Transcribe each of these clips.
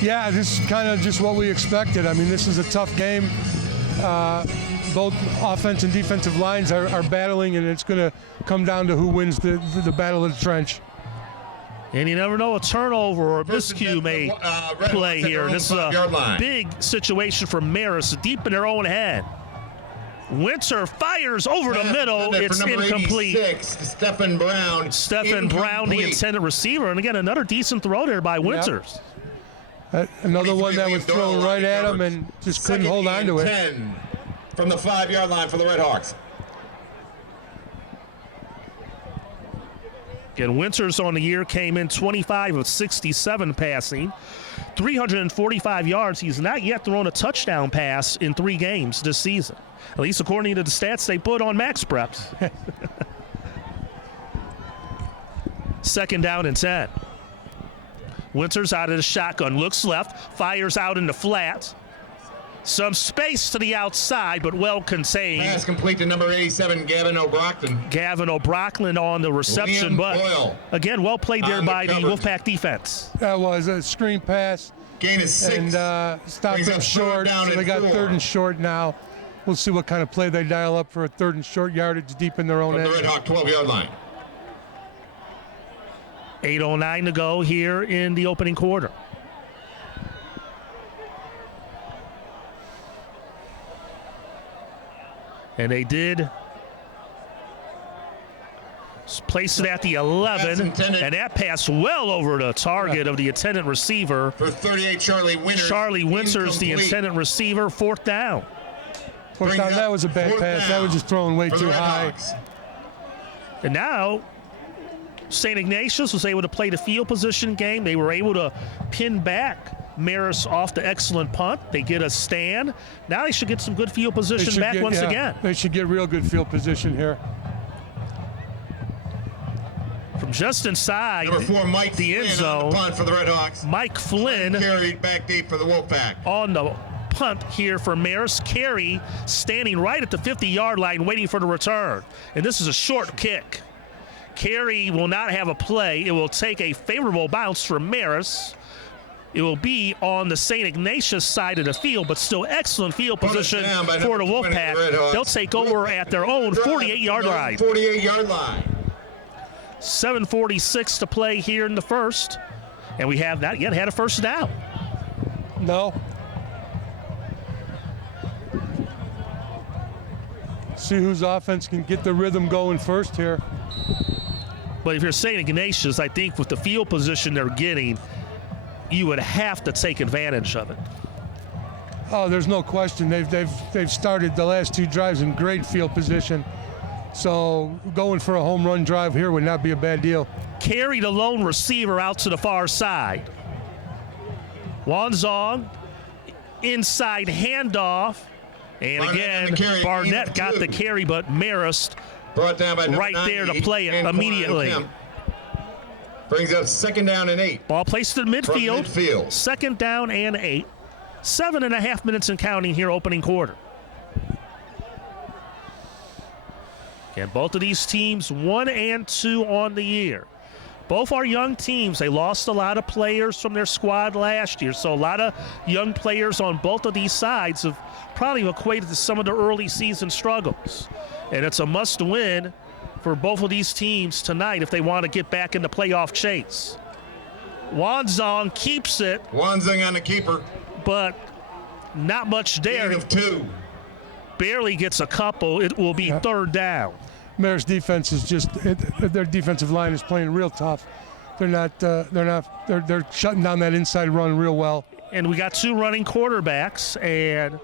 Yeah, this is kind of just what we expected. I mean, this is a tough game. Both offense and defensive lines are battling, and it's going to come down to who wins the battle of the trench. And you never know, a turnover or a miscue may play here. This is a big situation for Marist, deep in their own head. Winter fires over the middle. It's incomplete. Stephen Brown, the intended receiver. And again, another decent throw there by Winters. Yep. Another one that was thrown right at him and just couldn't hold on to it. 10 from the 5-yard line for the Red Hawks. Again, Winters on the year came in 25 of 67 passing, 345 yards. He's not yet thrown a touchdown pass in 3 games this season, at least according to the stats they put on Max Preps. Second down and 10. Winters out of the shotgun, looks left, fires out in the flat. Some space to the outside, but well contained. Pass complete to number 87, Gavin O'Brien on the reception, Liam but Boyle again, well played there by the Wolfpack defense. That was a screen pass. Gain is 6. And stopped them short, so they got 3rd and short now. We'll see what kind of play they dial up for a 3rd and short yardage deep in their own end. From the Red Hawk 12-yard line. 8:09 to go here in the opening quarter. And they did place it at the 11, and that pass well over the target of the intended receiver. For 38, Charlie Winters, the intended receiver, 4th down. Fourth down, that was a bad pass. That was just thrown way too high. And now, St. Ignatius was able to play the field position game. They were able to pin back Marist off the excellent punt. They get a stand. Now they should get some good field position back once again. They should get real good field position here. From just inside number 4, Mike the end zone, on the punt for the Red Hawks. Mike Flynn carried back deep for the Wolfpack. On the punt here for Marist. Carey standing right at the 50-yard line waiting for the return. And this is a short kick. Carey will not have a play. It will take a favorable bounce from Marist. It will be on the St. Ignatius side of the field, but still excellent field position for the Wolfpack. They'll take over at their own 48-yard line. 48-yard line. 7:46 to play here in the first, and we have not yet had a first down. No. See whose offense can get the rhythm going first here. But if you're St. Ignatius, I think with the field position they're getting, you would have to take advantage of it. Oh, there's no question. They've started the last 2 drives in great field position. So going for a home run drive here would not be a bad deal. Carry the lone receiver out to the far side. Wanzong, inside handoff. And again, Barnett got the carry, but Marist brought down by right there to play it immediately. Brings up 2nd down and 8. Ball placed in midfield. 2nd down and 8. 7.5 minutes and counting here, opening quarter. And both of these teams 1-2 on the year. Both are young teams. They lost a lot of players from their squad last year, so a lot of young players on both of these sides have probably equated to some of the early season struggles. And it's a must-win for both of these teams tonight if they want to get back in the playoff chase. Wanzong keeps it. Wanzong on the keeper. But not much there. Gain of 2. Barely gets a couple. It will be 3rd down. Marist defense is their defensive line is playing real tough. They're shutting down that inside run real well. And we got 2 running quarterbacks, and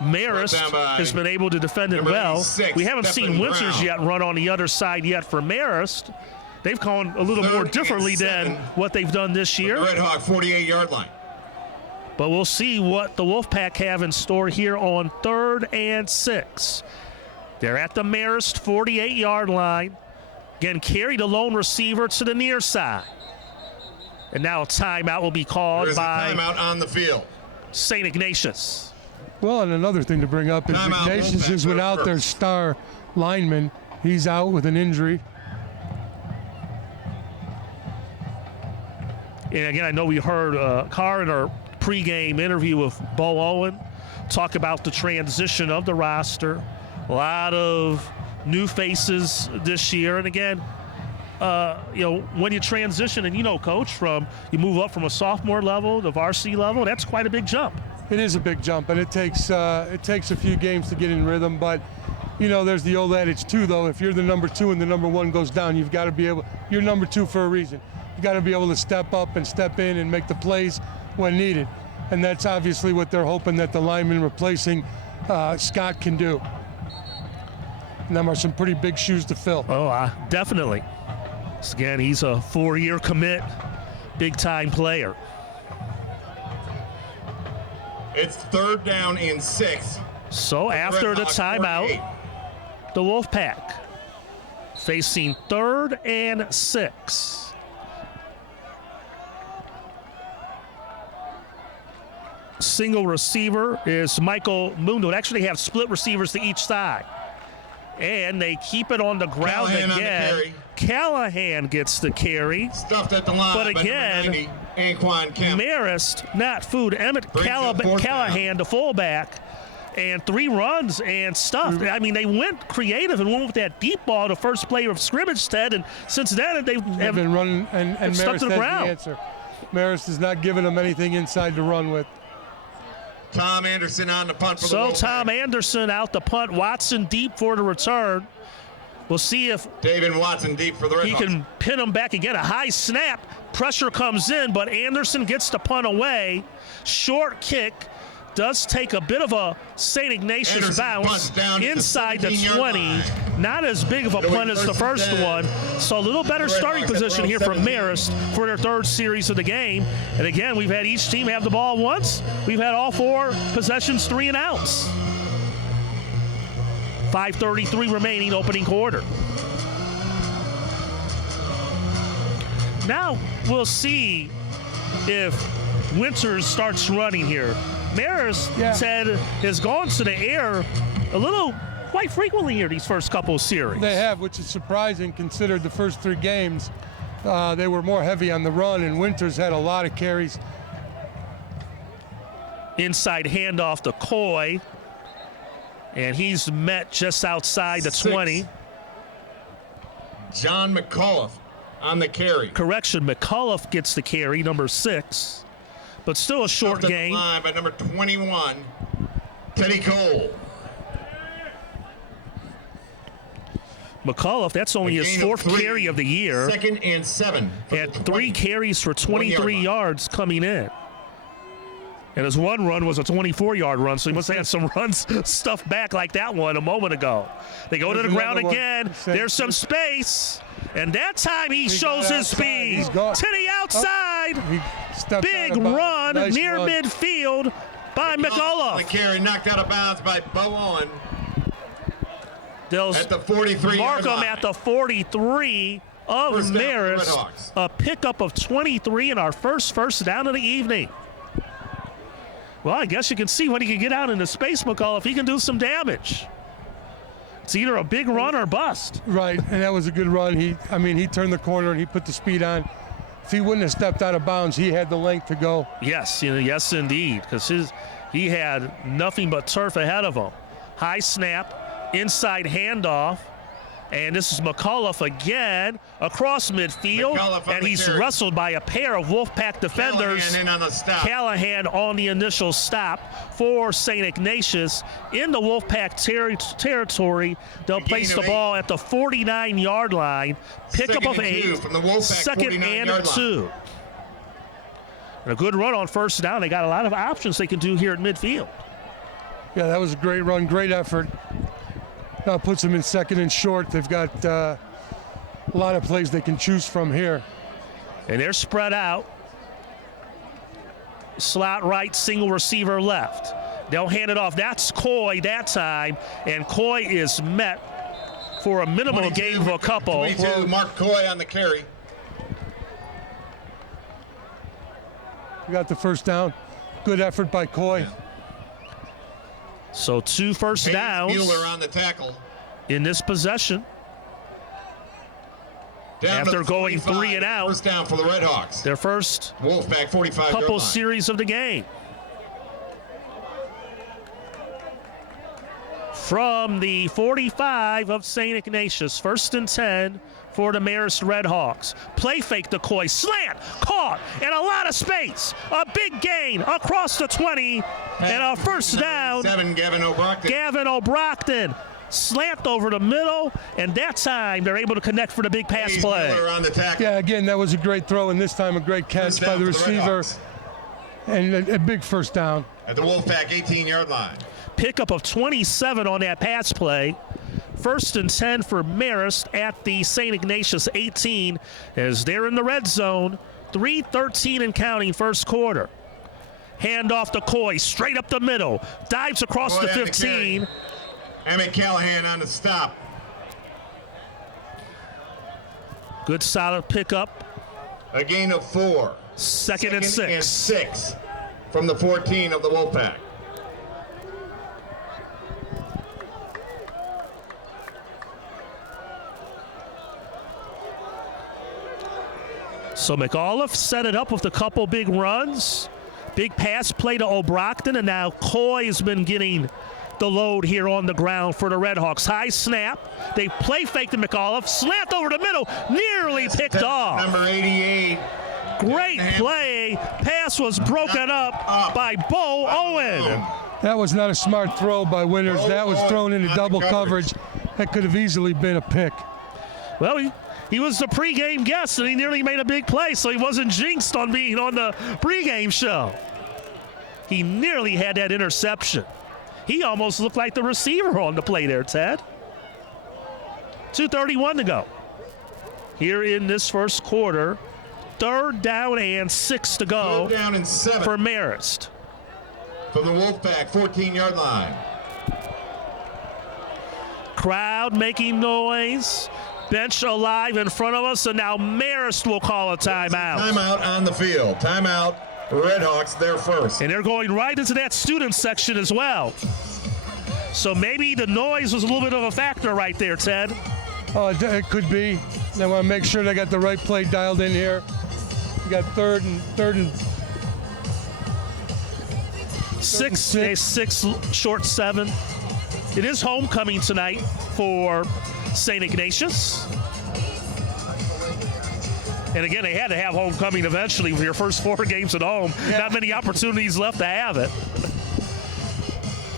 Marist has been able to defend it well. We haven't seen Winters yet run on the other side yet for Marist. They've gone a little more differently than what they've done this year. The Red Hawk 48-yard line. But we'll see what the Wolfpack have in store here on 3rd and 6. They're at the Marist 48-yard line. Again, carry the lone receiver to the near side. And now a timeout will be called by timeout on the field. St. Ignatius. Well, and another thing to bring up is Ignatius is without their star lineman. He's out with an injury. And again, I know we heard Carr in our pregame interview with Bo Owen talk about the transition of the roster. A lot of new faces this year. And again, when you transition and, Coach, you move up from a sophomore level to varsity level, that's quite a big jump. It is a big jump, and it takes a few games to get in rhythm. But, there's the old adage, too, though. If you're the number 2 and the number 1 goes down, you've got to be able – you're number 2 for a reason. You've got to be able to step up and step in and make the plays when needed. And that's obviously what they're hoping that the lineman replacing Scott can do. And them are some pretty big shoes to fill. Oh, definitely. So again, he's a 4-year commit, big-time player. It's 3rd down and 6. So after the timeout, the Wolfpack facing 3rd and 6. Single receiver is Michael Mundo. They actually have split receivers to each side. And they keep it on the ground again. Callahan gets the carry. Stuffed at the line. But again, Marist, not food. Emmett Callahan, the fullback, and 3 runs and stuff. I mean, they went creative and went with that deep ball, the first play of scrimmage, Ted, and since then they've been running, and Marist stuck to the ground. Has the answer. Marist is not giving them anything inside to run with. Tom Anderson on the punt for the Wolfpack. So Tom Anderson out the punt. Watson deep for the return. We'll see if David Watson deep for the Redhawks. He can pin him back again. A high snap. Pressure comes in, but Anderson gets the punt away. Short kick. Does take a bit of a St. Ignatius bounce inside the 20. Not as big of a punt as the first one. So a little better starting position here for Marist for their 3rd series of the game. And again, we've had each team have the ball once. We've had all 4 possessions 3 and outs. 5:33 remaining, opening quarter. Now we'll see if Winters starts running here. Marist, Ted, has gone to the air quite frequently here these first couple of series. They have, which is surprising considered the first 3 games. They were more heavy on the run, and Winters had a lot of carries. Inside handoff to Coy, and he's met just outside the 20. John McAuliffe on the carry. Correction, McAuliffe gets the carry, number 6. But still a short gain. Line by number 21, Teddy Cole. McAuliffe, that's only his 4th carry of the year. 2nd and 7. Had 3 carries for 23 yards coming in. And his one run was a 24-yard run, so he must have had some runs stuffed back like that one a moment ago. They go to the ground again. There's some space. And that time he shows his speed to the outside. Big run near midfield by McAuliffe. The carry knocked out of bounds by Bo Owen. They'll at the 43. Mark him at the 43 of Marist. A pickup of 23 in our first down of the evening. Well, I guess you can see when he can get out into space, McAuliffe, he can do some damage. It's either a big run or bust. Right, and that was a good run. He turned the corner and he put the speed on. If he wouldn't have stepped out of bounds, he had the length to go. Yes, yes indeed, because he had nothing but turf ahead of him. High snap, inside handoff, and this is McAuliffe again across midfield, and he's wrestled by a pair of Wolfpack defenders. Callahan on the initial stop for St. Ignatius in the Wolfpack territory. They'll place the ball at the 49-yard line. Pickup of 8, 2nd and 2. And a good run on first down. They got a lot of options they can do here at midfield. Yeah, that was a great run, great effort. Now puts them in 2nd and short. They've got a lot of plays they can choose from here. And they're spread out. Slot right, single receiver left. They'll hand it off. That's Coy that time, and Coy is met for a minimum gain of a couple. 22, Mark Coy on the carry. We got the first down. Good effort by Coy. Yeah. So 2 first downs Mueller on the tackle in this possession. Down after to going 45, 3 and out. First down for the Red Hawks. Their first Wolfpack 45 couple yard line. series of the game. From the 45 of St. Ignatius, 1st and 10 for the Marist Red Hawks. Play fake decoy, slant, caught, and a lot of space. A big gain across the 20, and a first down. 7, Gavin O'Brockton. Gavin O'Brockton. Slant over the middle, and that time they're able to connect for the big pass Hayes play. Miller on the tackle. Yeah, again, that was a great throw, and this time a great catch First by down the for the Red receiver, Hawks. and a big first down. At the Wolfpack 18-yard line. Pickup of 27 on that pass play. 1st and 10 for Marist at the St. Ignatius 18 as they're in the red zone. 3:13 and counting first quarter. Hand off to Coy, straight up the middle. Dives across the 15. Emmett Callahan on the stop. Good solid pickup. A gain of 4. Second and 6. From the 14 of the Wolfpack. So McAuliffe set it up with a couple big runs. Big pass play to O'Brockton, and now Coy has been getting the load here on the ground for the Red Hawks. High snap. They play fake to McAuliffe. Slant over the middle. Nearly picked off. Number 88. Great play. Pass was broken up by Bo Owen. That was not a smart throw by Winters. That was thrown into double coverage. That could have easily been a pick. Well, he was the pregame guest, and he nearly made a big play, so he wasn't jinxed on being on the pregame show. He nearly had that interception. He almost looked like the receiver on the play there, Ted. 2:31 to go. Here in this first quarter, 3rd down and 6 to go 3rd down and 7 for Marist. from the Wolfpack 14-yard line. Crowd making noise. Bench alive in front of us, and now Marist will call a timeout. Timeout on the field. Timeout. Red Hawks there first. And they're going right into that student section as well. So maybe the noise was a little bit of a factor right there, Ted. Oh, it could be. They want to make sure they got the right play dialed in here. You got third and 6, short 7. It is homecoming tonight for St. Ignatius. And again, they had to have homecoming eventually with your first 4 games at home. Yeah. Not many opportunities left to have it.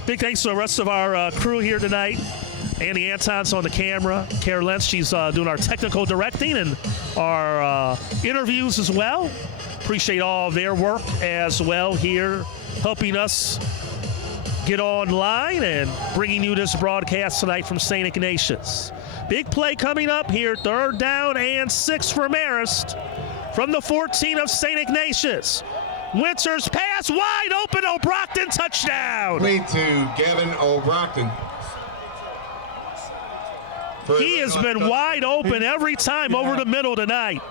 Big thanks to the rest of our crew here tonight. Andy Anton's on the camera. Kara Lentz, she's doing our technical directing and our interviews as well. Appreciate all of their work as well here, helping us get online and bringing you this broadcast tonight from St. Ignatius. Big play coming up here, 3rd down and 6 for Marist from the 14 of St. Ignatius. Winters pass wide open, O'Brockton touchdown. Lead to Gavin O'Brockton. He has been wide open every time over the middle tonight.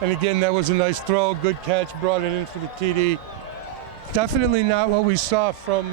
And again, that was a nice throw. Good catch, brought it in for the TD. Definitely not what we saw from,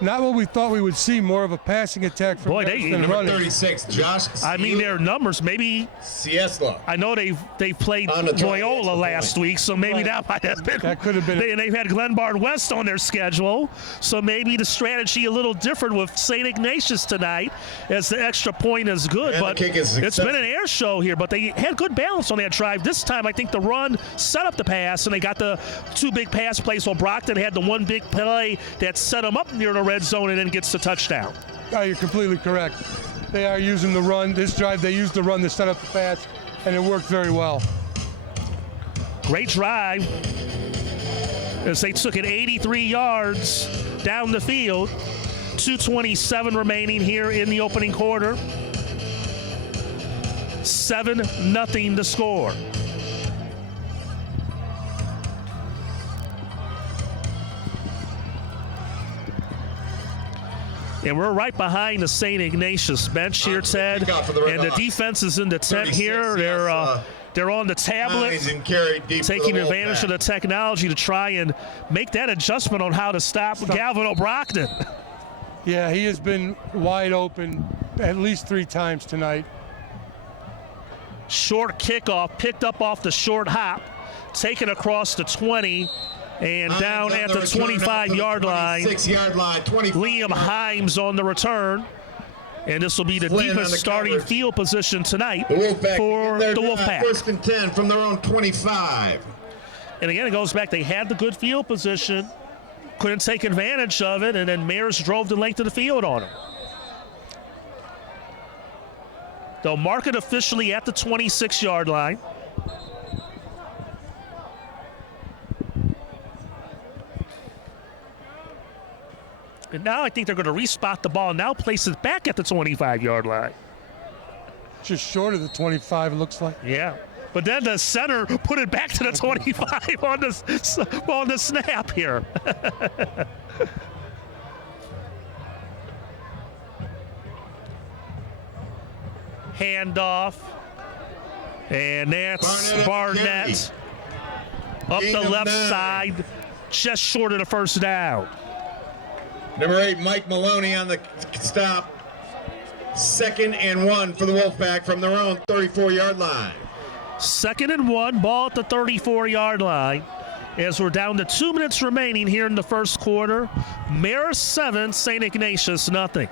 not what we thought we would see, more of a passing attack from Boy, Marist they- than Number running. 36, Josh. I mean, their numbers, maybe, Ciesla. I know they played On the drive, Loyola that's the last week, so maybe Right. that might have been. That could have been. And they've had Glenbard West on their schedule, so maybe the strategy a little different with St. Ignatius tonight, as the extra point is good. And the but kick is it's been an successful. air show here, but they had good balance on that drive. This time, I think the run set up the pass, and they got the 2 big pass plays. So Brockton had the 1 big play that set them up near the red zone and then gets the touchdown. Oh, you're completely correct. They are using the run. This drive, they used the run to set up the pass, and it worked very well. Great drive as they took it 83 yards down the field. 2:27 remaining here in the opening quarter. 7-0 to score. And we're right behind the St. Ignatius bench here, Ted. Kickoff for the Red And the Hawks. defense is in the tent 36, here. They're on the tablet, Nice and carried deep for taking the advantage Wolfpack. of the technology to try and make that adjustment on how to stop Gavin O'Brockton. Yeah, he has been wide open at least 3 times tonight. Short kickoff, picked up off the short hop, taken across the 20, and down at the 25-yard line. 6-yard line. 25. Liam Himes on the return. And this will be the deepest starting field position tonight for the Wolfpack. 1st and 10 from their own 25. And again, it goes back. They had the good field position, couldn't take advantage of it, and then Marist drove the length of the field on them. They'll mark it officially at the 26-yard line. And now I think they're going to respot the ball. Now place it back at the 25-yard line. Just short of the 25, it looks like. Yeah. But then the center put it back to the 25 on the snap here. Handoff. And that's Barnett. Up the left side, just short of the first down. Number 8, Mike Maloney on the stop. 2nd and 1 for the Wolfpack from their own 34-yard line. 2nd and 1, ball at the 34-yard line. As we're down to 2 minutes remaining here in the first quarter. Marist 7, St. Ignatius nothing.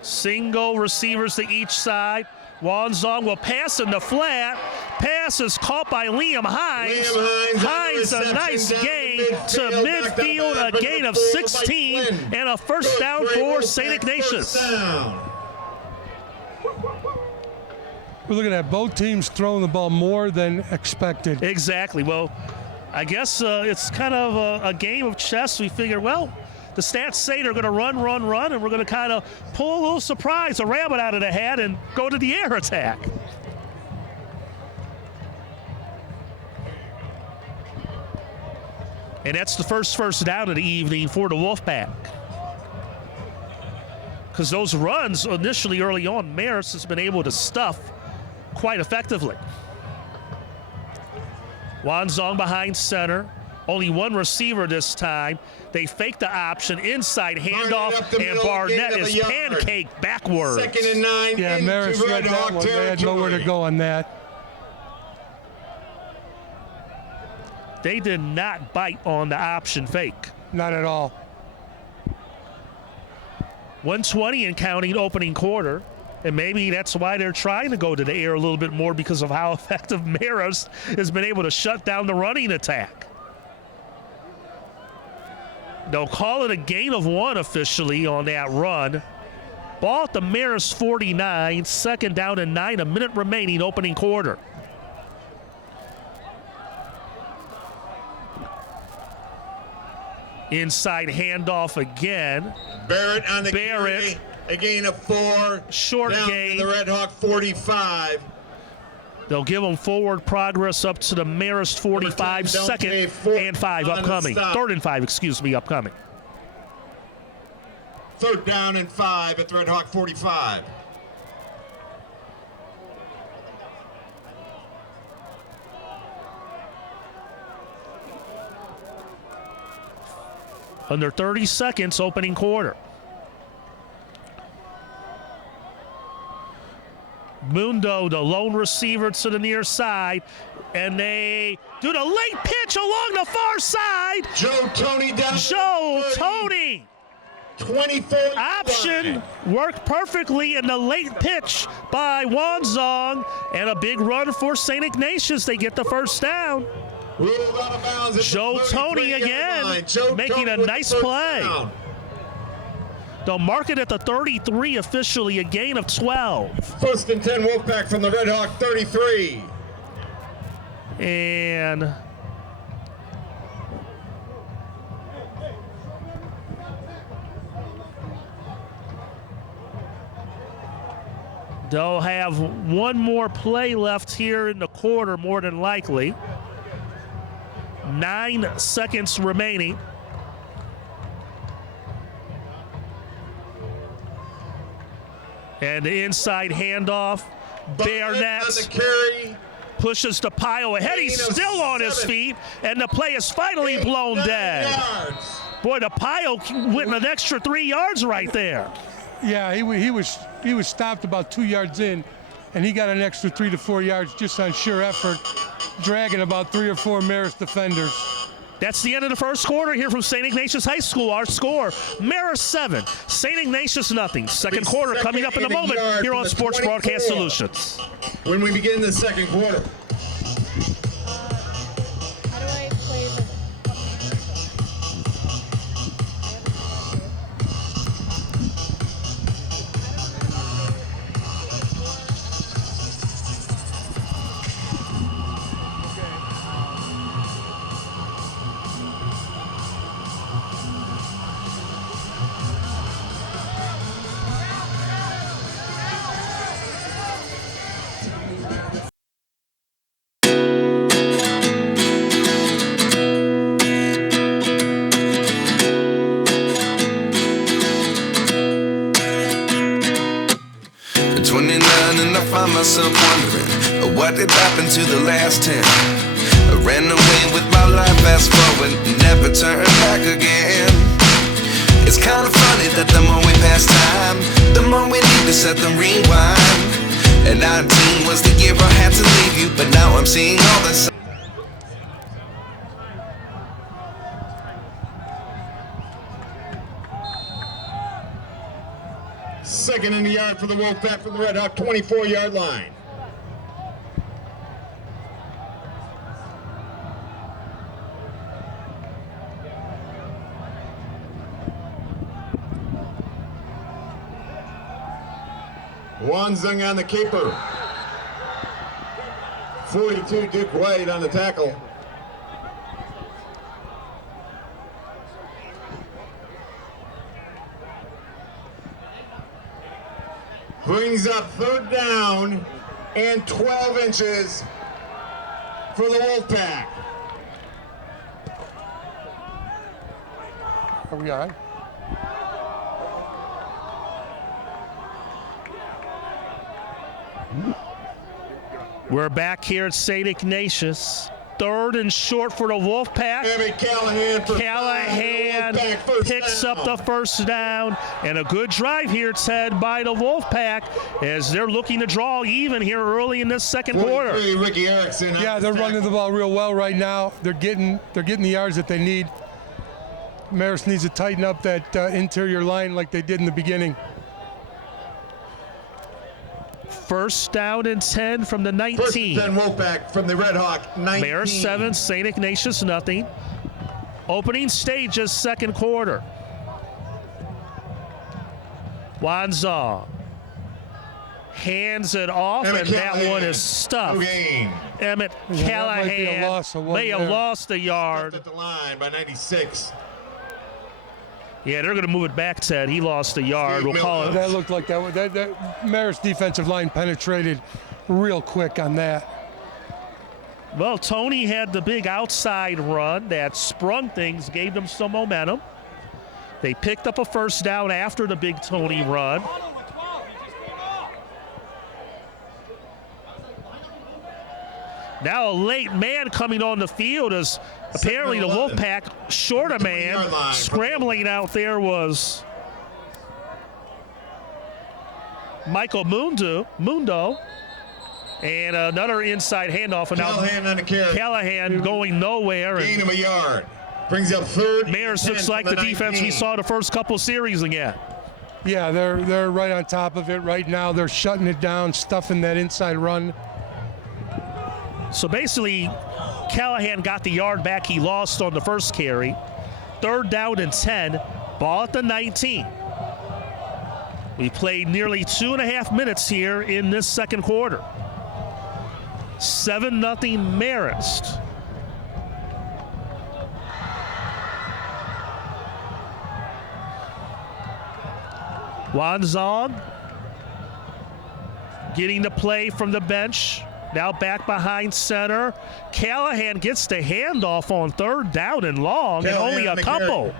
Single receivers to each side. Wanzong will pass in the flat. Pass is caught by Liam Himes. Himes, a nice gain to midfield, a gain of 16, and a first down for St. Ignatius. We're looking at both teams throwing the ball more than expected. Exactly. Well, I guess it's kind of a game of chess. We figure, well, the stats say they're going to run, and we're going to kind of pull a little surprise, a rabbit out of the hat, and go to the air attack. And that's the first down of the evening for the Wolfpack. Because those runs initially early on, Marist has been able to stuff quite effectively. Wanzong behind center. Only one receiver this time. They fake the option, inside handoff, and Barnett is pancaked backwards. 2nd and 9. Yeah, Marist read that one. They had nowhere to go on that. They did not bite on the option fake. Not at all. 120 and counting opening quarter. And maybe that's why they're trying to go to the air a little bit more, because of how effective Marist has been able to shut down the running attack. They'll call it a gain of 1 officially on that run. Ball at the Marist 49, 2nd down and 9, a minute remaining opening quarter. Inside handoff again. Barrett on the carry. A gain of 4. Short down gain. to the Red Hawk 45. They'll give them forward progress up to the Marist 45, 2nd and 5 upcoming. 3rd and 5, excuse me, upcoming. 3rd down and 5 at the Red Hawk 45. Under 30 seconds, opening quarter. Mundo, the lone receiver to the near side, and they do the late pitch along the far side. Joe Tony down. Joe Tony. 24. Option worked perfectly in the late pitch by Wanzong, and a big run for St. Ignatius. They get the first down. Joe Tony again, making a nice play. They'll mark it at the 33 officially, a gain of 12. 1st and 10 Wolfpack from the Red Hawk 33. And they'll have one more play left here in the quarter, more than likely. 9 seconds remaining. And the inside handoff. Barnett on the carry. Pushes the pile ahead. He's still on his feet, and the play is finally blown dead. Boy, the pile went an extra 3 yards right there. Yeah, he was stopped about 2 yards in, and he got an extra 3 to 4 yards just on sheer effort, dragging about 3 or 4 Marist defenders. That's the end of the first quarter here from St. Ignatius High School. Our score, Marist 7, St. Ignatius nothing. Second quarter coming up in a moment here on Sports Broadcast Solutions. When we begin the second quarter. Myself wondering what did happen to the last 10. I ran away with my life, fast forward, never turn back again. It's kind of funny that the more we pass time, the more we need to set them rewind. And 19 was the year I had to leave you, but now I'm seeing all the Second in the yard for the Wolfpack from the Red Hawk 24-yard line. Wanzung on the keeper. 42, Duke White on the tackle. Brings up third down and 12 inches for the Wolfpack. Are we on? We're back here at St. Ignatius. Third and short for the Wolfpack. Callahan picks up the first down, and a good drive here, Ted, by the Wolfpack as they're looking to draw even here early in this second quarter. Ricky Erickson. Yeah, they're running the ball real well right now. They're getting the yards that they need. Marist needs to tighten up that interior line like they did in the beginning. First down and 10 from the 19. First and 10 Wolfpack from the Red Hawk 19. Marist 7, St. Ignatius nothing. Opening stages, second quarter. Wanzaa hands it off, and that one is stuffed. Emmett Callahan may have lost a yard. At the line by 96. Yeah, they're going to move it back, Ted. He lost a yard. We'll call it. That looked like that Marist defensive line penetrated real quick on that. Well, Tony had the big outside run that sprung things, gave them some momentum. They picked up a first down after the big Tony run. Now a late man coming on the field as apparently the Wolfpack short a man. Scrambling out there was Michael Mundo. And another inside handoff. And Callahan on the carry. Callahan going nowhere. Gain of a yard. Brings up third. Marist looks like the defense we saw the first couple series again. Yeah, they're right on top of it right now. They're shutting it down, stuffing that inside run. So basically, Callahan got the yard back he lost on the first carry. Third down and 10, ball at the 19. We played nearly 2.5 minutes here in this second quarter. 7-0 Marist. Wanzaa getting the play from the bench. Now back behind center. Callahan gets the handoff on third down and long, and only a couple.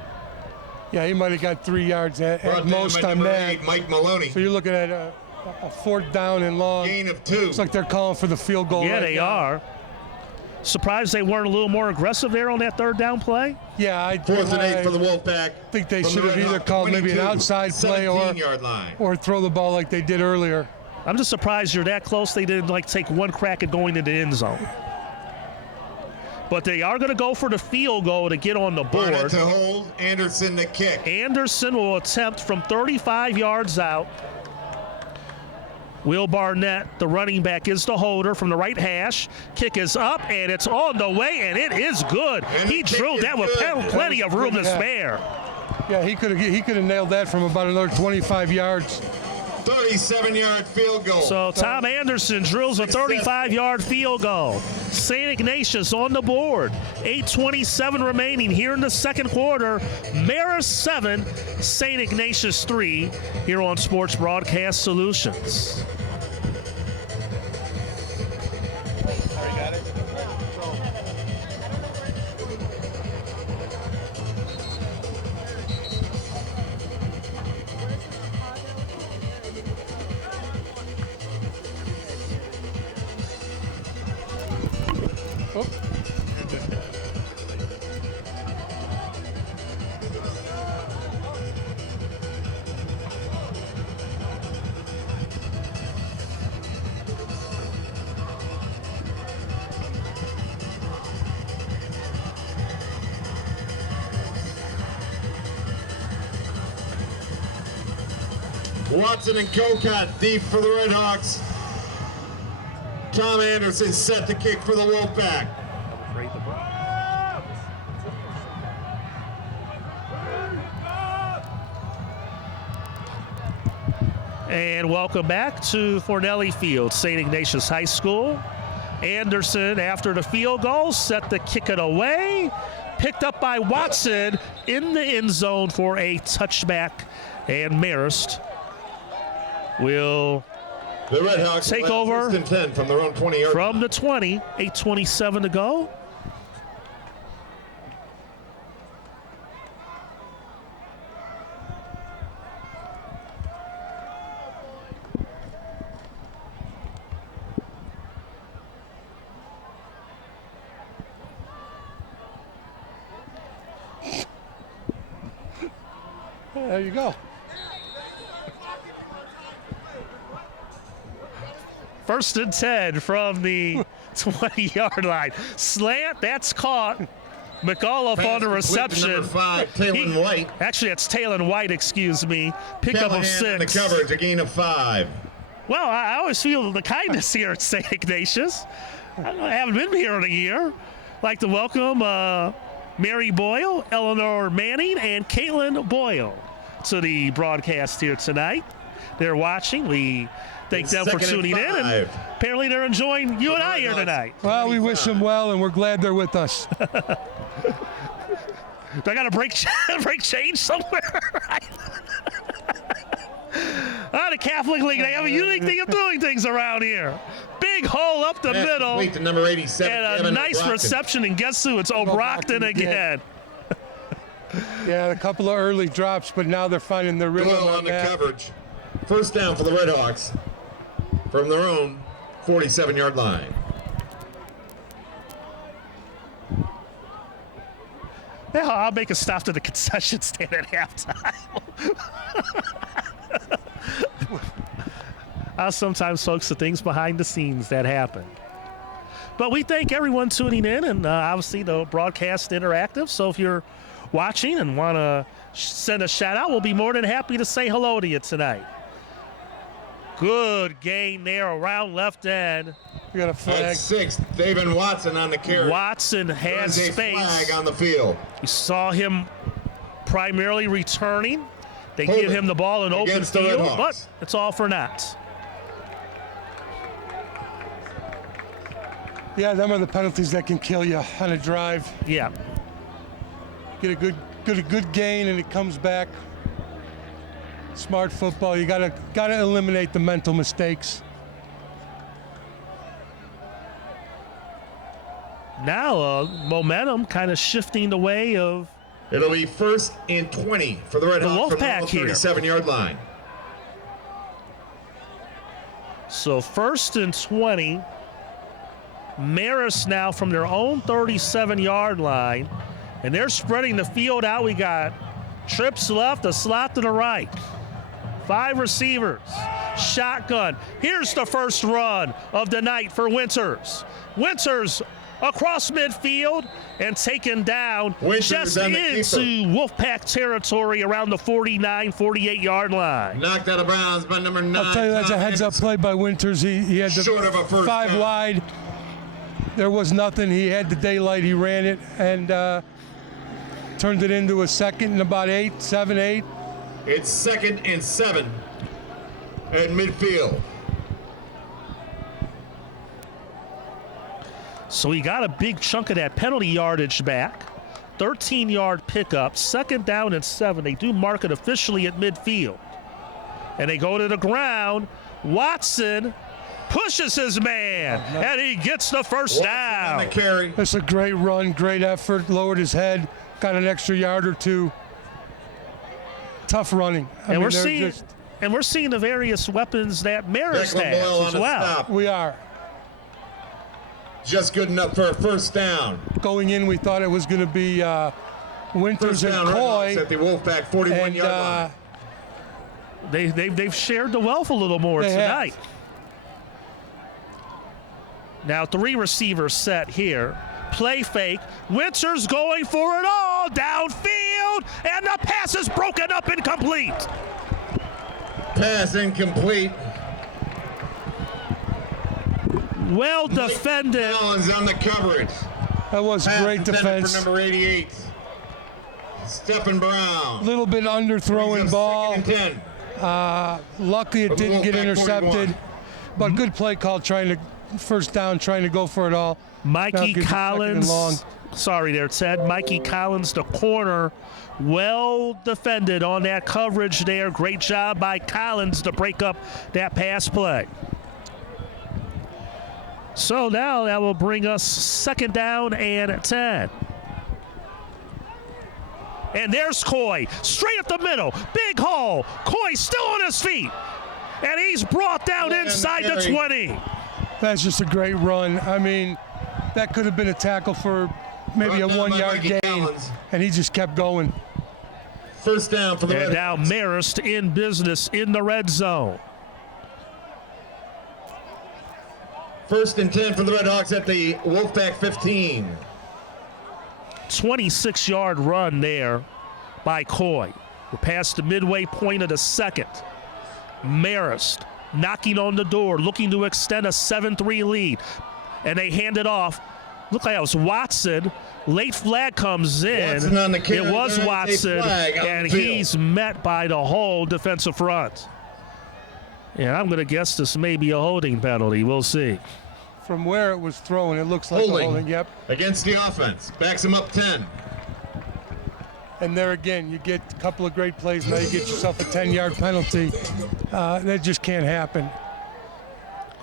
Yeah, he might have got 3 yards at most on that. Mike Maloney. So you're looking at a 4th down and long. Gain of 2. Looks like they're calling for the field goal. Yeah, right they now. are. Surprised they weren't a little more aggressive there on that 3rd down play. Yeah, I 4th and 8 for the Wolfpack. think they From should the have Red either Hawk called maybe an 22, outside play 17-yard line. or throw the ball like they did earlier. I'm just surprised you're that close. They didn't take one crack at going into the end zone. But they are going to go for the field goal to get on the Barnett board. to hold, Anderson to kick. Anderson will attempt from 35 yards out. Will Barnett, the running back, is the holder from the right hash. Kick is up, and it's on the way, and it is good. And He the kick drilled is that with good. plenty of room to Yeah. spare. Yeah, he could have nailed that from about another 25 yards. 37-yard field goal. So Tom Anderson drills a 35-yard field goal. St. Ignatius on the board. 8:27 remaining here in the second quarter. Marist 7, St. Ignatius 3 here on Sports Broadcast Solutions. Watson and Cocott deep for the Red Hawks. Tom Anderson set to kick for the Wolfpack. And welcome back to Fornelli Field, St. Ignatius High School. Anderson, after the field goal, set to kick it away. Picked up by Watson in the end zone for a touchback. And Marist will The Red Hawks take will have over 1st and 10 from their own 20-yard from the 20. 8:27 to go. There you go. 1st and 10 from the 20-yard line. Slant, that's caught. McAuliffe Pass on the complete to reception. number 5, Taylor White. Actually, that's Talon White, excuse me. Pickup of Callahan in the 6. coverage, a gain of 5. Well, I always feel the kindness here at St. Ignatius. I haven't been here in a year. Like to welcome Mary Boyle, Eleanor Manning, and Caitlin Boyle to the broadcast here tonight. They're watching. We thank them for 2nd and tuning in, and 5. apparently they're enjoying you and I here tonight. Well, we wish them well, and we're glad they're with us. Do I got to break change somewhere? The Catholic League, they have a unique thing of doing things around here. Big hole up the Pass middle, complete to number 87, and a Kevin nice Brockton. reception, and guess who? It's O'Brockton again. Yeah, a couple of early drops, but now they're finding their rhythm Doyle on on the that. coverage. 1st down for the Red Hawks from their own 47-yard line. Yeah, I'll make a stop to the concession stand at halftime. Sometimes, folks, the things behind the scenes that happen. But we thank everyone tuning in, and obviously the broadcast interactive. So if you're watching and want to send a shout out, we'll be more than happy to say hello to you tonight. Good gain there around left end. We got a flag. At 6, David Watson on the carry. Watson has There's a space. flag on the field. You saw him primarily returning. They Hold give it him the ball in open against the Red field, Hawks. but it's all for naught. Yeah, them are the penalties that can kill you on a drive. Yeah. Get a good gain, and it comes back. Smart football. You gotta eliminate the mental mistakes. Now momentum kind of shifting the way of It'll be 1st and 20 for the Red The Hawks from Wolfpack the here. 37-yard line. So 1st and 20. Marist now from their own 37-yard line, and they're spreading the field out. We got trips left, a slot to the right. 5 receivers, shotgun. Here's the first run of the night for Winters. Winters across midfield and taken down just into Wolfpack territory around the 49, 48-yard line. Knocked out of bounds by number 9. I'll tell you, that's a heads-up play by Winters. He had the Short of a first 5 down. wide. There was nothing. He had the daylight. He ran it and turned it into a second and about 7, 8. It's 2nd and 7 at midfield. So he got a big chunk of that penalty yardage back. 13-yard pickup, 2nd down and 7. They do mark it officially at midfield. And they go to the ground. Watson pushes his man, and he gets the first down. On the carry. That's a great run, great effort. Lowered his head, got an extra yard or 2. Tough running. And we're seeing the various weapons that Marist Declan Boyle has on as a well. stop. We are. Just good enough for a first down. Going in, we thought it was going to be Winters First and down, Red Hawks Coy. at the Wolfpack 41-yard line. They've shared the wealth a little more They have. tonight. Now 3 receivers set here. Play fake. Winters going for it all downfield, and the pass is broken up incomplete. Pass incomplete. Well defended. Allen's on the coverage. That was Pass great intended defense. for number 88. Stephen A Brown. little bit underthrowing Brings up ball. 2nd and 10. Lucky it didn't get Wolfpack intercepted, 41. but good play call, first down, trying to go for it all. Now Mikey gives it 2nd and long. Collins. Sorry there, Ted. Mikey Collins, the corner. Well defended on that coverage there. Great job by Collins to break up that pass play. So now that will bring us 2nd down and 10. And there's Coy, straight up the middle. Big hole. Coy still on his feet. And he's brought down inside the 20. That's just a great run. I mean, that could have been a tackle for maybe Brought a down by 1-yard Mikey gain, Collins. and he just kept going. First down for the And Red now Hawks. Marist in business in the red zone. 1st and 10 for the Red Hawks at the Wolfpack 15. 26-yard run there by Coy. We're past the midway point of the 2nd. Marist knocking on the door, looking to extend a 7-3 lead. And they hand it off. Looked like it was Watson. Late flag comes in. Watson on the carry. It was There is a Watson, flag on and the field. he's met by the whole defensive front. And I'm going to guess this may be a holding penalty. We'll see. From where it was thrown, it looks like a holding. Yep. Against the offense. Backs him up 10. And there again, you get a couple of great plays. Now you get yourself a 10-yard penalty. That just can't happen.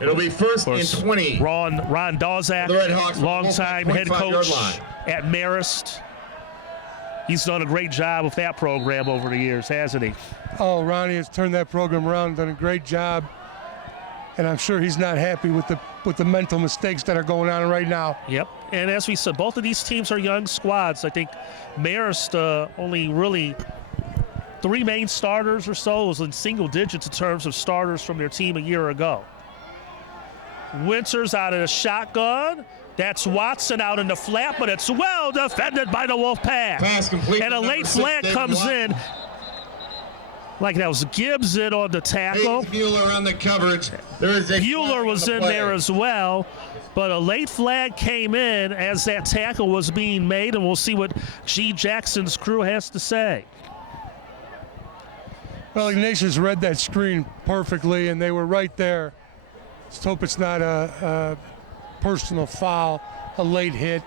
It'll be 1st and 20. Ron Dawzak, The Red Hawks, longtime head 25-yard coach line. at Marist. He's done a great job with that program over the years, hasn't he? Oh, Ronnie has turned that program around, done a great job. And I'm sure he's not happy with the mental mistakes that are going on right now. Yep. And as we said, both of these teams are young squads. I think Marist only really 3 main starters or so. It was in single digits in terms of starters from their team a year ago. Winters out of the shotgun. That's Watson out in the flat, but it's well defended by the Wolfpack. Pass complete. And a Number late 6, flag David comes Watson. in. Like that was Gibbs in on the tackle. Hayes Bueller on the coverage. There is a Bueller flag was on the in play. there as well, but a late flag came in as that tackle was being made, and we'll see what G. Jackson's crew has to say. Well, Ignatius read that screen perfectly, and they were right there. Just hope it's not a personal foul, a late hit.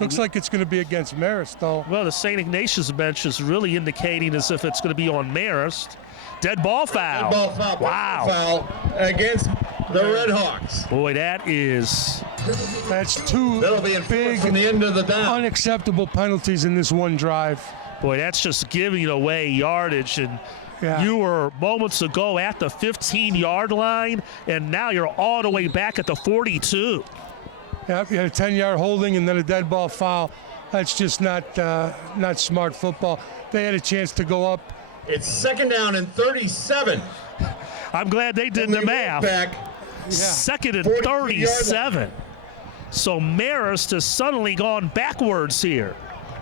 Looks like it's going to be against Marist, though. Well, the St. Ignatius bench is really indicating as if it's going to be on Marist. Dead ball foul. Dead ball foul. Wow. Foul against the Red Hawks. Boy, that's 2 That'll be enforced big, from the end of the down. unacceptable penalties in this one drive. Boy, that's just giving away yardage. And you were moments ago at the 15-yard line, and now you're all the way back at the 42. Yep, you had a 10-yard holding and then a dead ball foul. That's just not smart football. They had a chance to go up. It's second down and 37. I'm glad they did the math. Second and 37. So Marist has suddenly gone backwards here.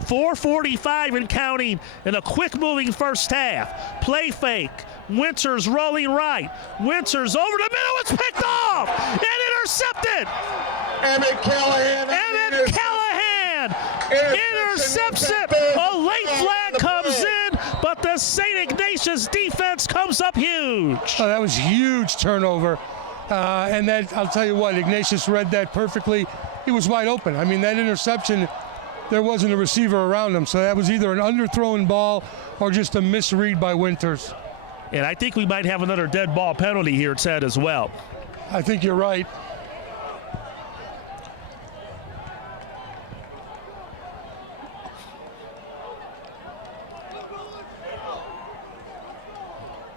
4:45 and counting in a quick-moving first half. Play fake. Winters rolling right. Winters over the middle. It's picked off and intercepted. Emmett Callahan intercepts it. A late flag comes in, but the St. Ignatius defense comes up huge. Oh, that was huge turnover. And that, I'll tell you what, Ignatius read that perfectly. He was wide open. I mean, that interception, there wasn't a receiver around him. So that was either an underthrown ball or just a misread by Winters. And I think we might have another dead ball penalty here, Ted, as well. I think you're right.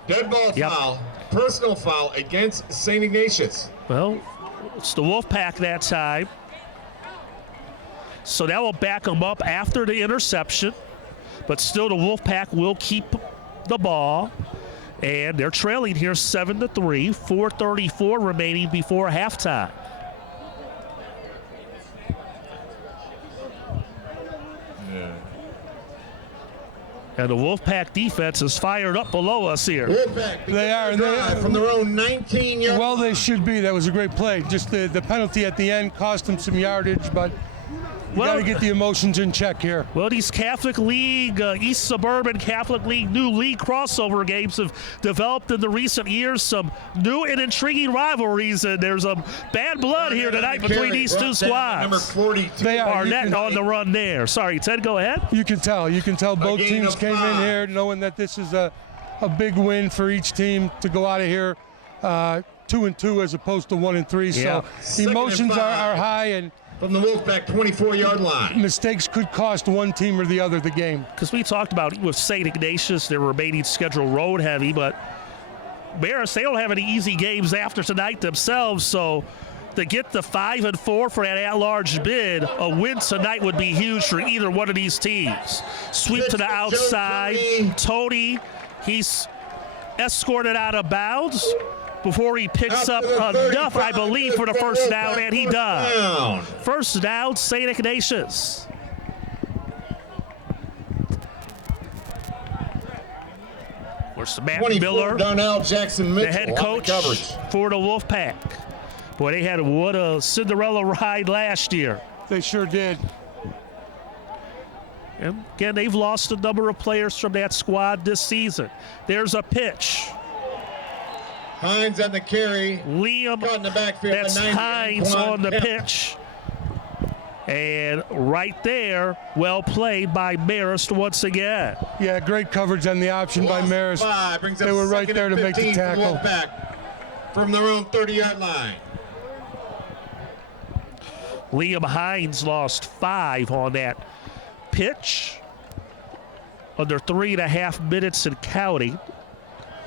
Dead ball foul, personal foul against St. Ignatius. Well, it's the Wolfpack that time. So that will back them up after the interception. But still the Wolfpack will keep the ball. And they're trailing here 7-3, 4:34 remaining before halftime. And the Wolfpack defense is fired up below us here. They are, and they are from their own 19-yard. Well, they should be. That was a great play. Just the penalty at the end cost them some yardage, but you got to get the emotions in check here. Well, these Catholic League, East Suburban Catholic League, new league crossover games have developed in the recent years some new and intriguing rivalries, and there's a bad blood here tonight between these two squads. Number 42. They are. Barnett on the run there. Sorry, Ted, go ahead. You can tell. You can tell both teams came in here knowing that this is a big win for each team to go out of here 2-2 as opposed to 1-3. Yeah. So emotions are high, and from the Wolfpack 24-yard line. Mistakes could cost one team or the other the game. Because we talked about with St. Ignatius, their remaining schedule road heavy, but Marist, they don't have any easy games after tonight themselves, so to get the 5-4 for that at-large bid, a win tonight would be huge for either one of these teams. Sweep to the outside. Tony, he's escorted out of bounds before he picks up enough, I believe, for the first down, and he does. First down, St. Ignatius. Where's Matt Miller, the head coach for the Wolfpack. Boy, they had what a Cinderella ride last year. They sure did. And again, they've lost a number of players from that squad this season. There's a pitch. Hines on the carry. Liam, caught in the backfield. That's Hines on the pitch. And right there, well played by Marist once again. Yeah, great coverage on the option by Marist. They were right there to make the tackle. From their own 30-yard line. Liam Hines lost 5 on that pitch. Under 3.5 minutes and counting.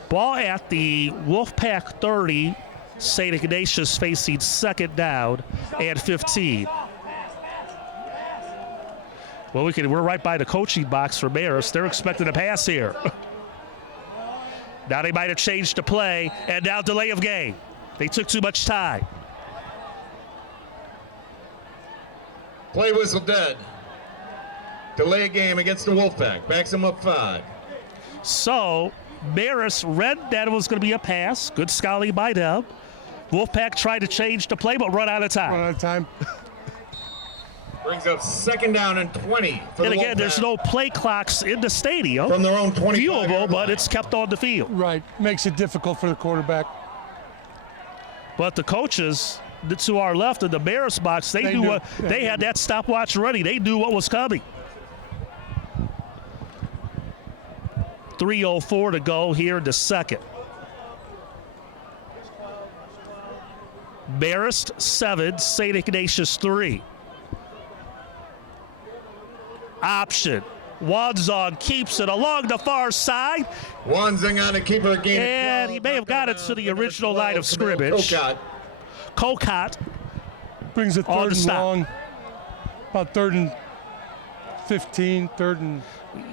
Ball at the Wolfpack 30. St. Ignatius facing second down and 15. Well, we're right by the coaching box for Marist. They're expecting a pass here. Now they might have changed the play, and now delay of game. They took too much time. Play whistle dead. Delay a game against the Wolfpack. Backs them up 5. So Marist read that it was going to be a pass. Good scouting by them. Wolfpack tried to change the play, but run out of time. Run out of time. Brings up second down and 20. And again, there's no play clocks in the stadium. From their own 25. Viewable, but it's kept on the field. Right. Makes it difficult for the quarterback. But the coaches to our left in the Marist box, they knew what they had that stopwatch ready. They knew what was coming. 3:04 to go here in the second. Marist 7, St. Ignatius 3. Option. Wanzong keeps it along the far side. Wanzong on the keeper again. And he may have got it to the original line of scrimmage. Kokot Brings it on third the and stop. long. About 3rd and 15, 3rd and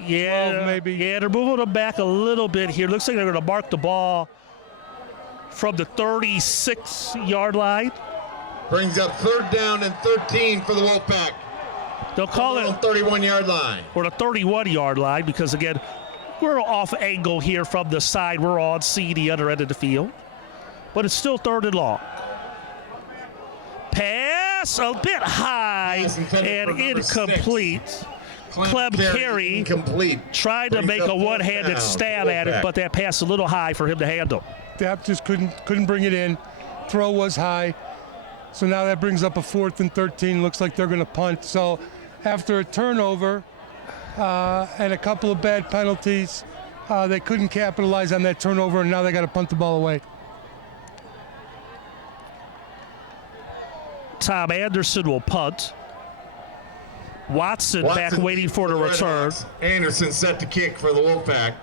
12 maybe. Yeah, they're moving them back a little bit here. Looks like they're going to mark the ball from the 36-yard line. Brings up 3rd down and 13 for the Wolfpack. They'll call it 31-yard line. or the 31-yard line because, again, we're off angle here from the side. We're on the other end of the field. But it's still 3rd and long. Pass a bit high and incomplete. Clem Carey tried to make a one-handed stab at it, but that pass a little high for him to handle. Dapp just couldn't bring it in. Throw was high. So now that brings up a 4th and 13. Looks like they're going to punt. So after a turnover and a couple of bad penalties, they couldn't capitalize on that turnover, and now they got to punt the ball away. Tom Anderson will punt. Watson back waiting for the return. Anderson set to kick for the Wolfpack.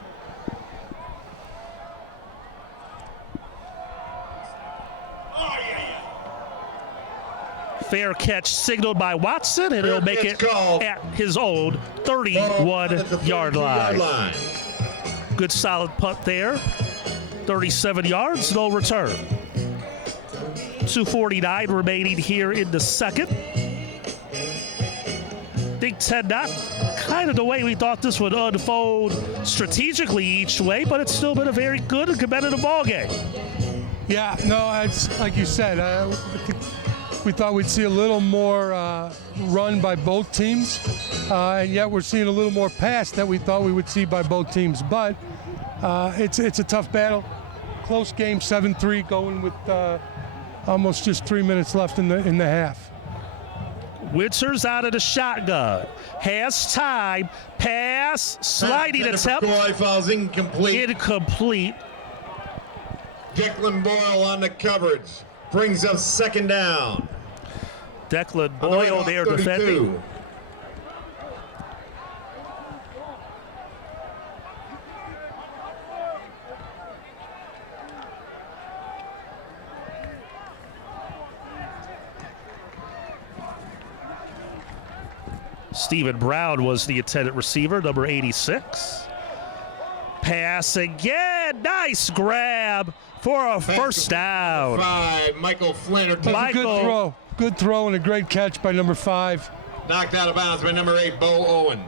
Fair catch signaled by Watson, and he'll make it at his own 31-yard line. Good solid punt there. 37 yards, no return. 2:49 remaining here in the second. Big Ten not kind of the way we thought this would unfold strategically each way, but it's still been a very good and competitive ball game. Yeah, no, it's like you said. We thought we'd see a little more run by both teams, and yet we're seeing a little more pass that we thought we would see by both teams. But it's a tough battle. Close game, 7-3, going with almost just 3 minutes left in the half. Witzer's out of the shotgun. Has time. Pass. Sliding attempt. McCoy falls incomplete. Incomplete. Declan Boyle on the coverage. Brings up 2nd down. Declan Boyle there defending. Stephen Brown was the intended receiver, number 86. Pass again. Nice grab for a first down. 5, Michael Flynn. Good throw and a great catch by number 5. Knocked out of bounds by number 8, Bo Owen.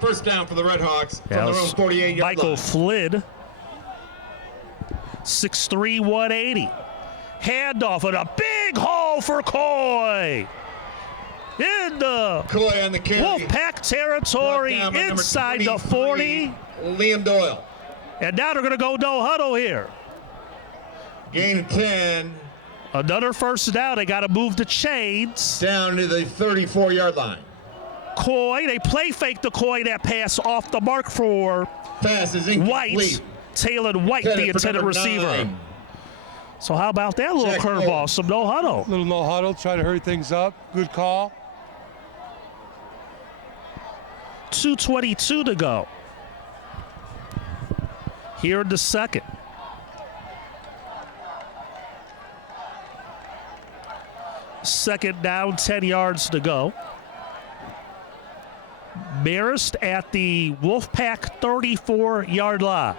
First down for the Red Hawks from their own 48-yard Michael line. Flynn, 6'3", 180. Handoff and a big hole for Coy. In the Coy on the carry. Wolfpack territory inside the 40. Liam Doyle. And now they're going to go no huddle here. Gain of 10. Another first down. They got to move the chains. Down to the 34-yard line. Coy, they play fake the Coy that pass off the mark for Pass is incomplete. White. Taylor White, the intended receiver. 9. So how about that little curveball? Some no huddle. Little no huddle, try to hurry things up. Good call. 2:22 to go. Here in the second. Second down, 10 yards to go. Marist at the Wolfpack 34-yard line.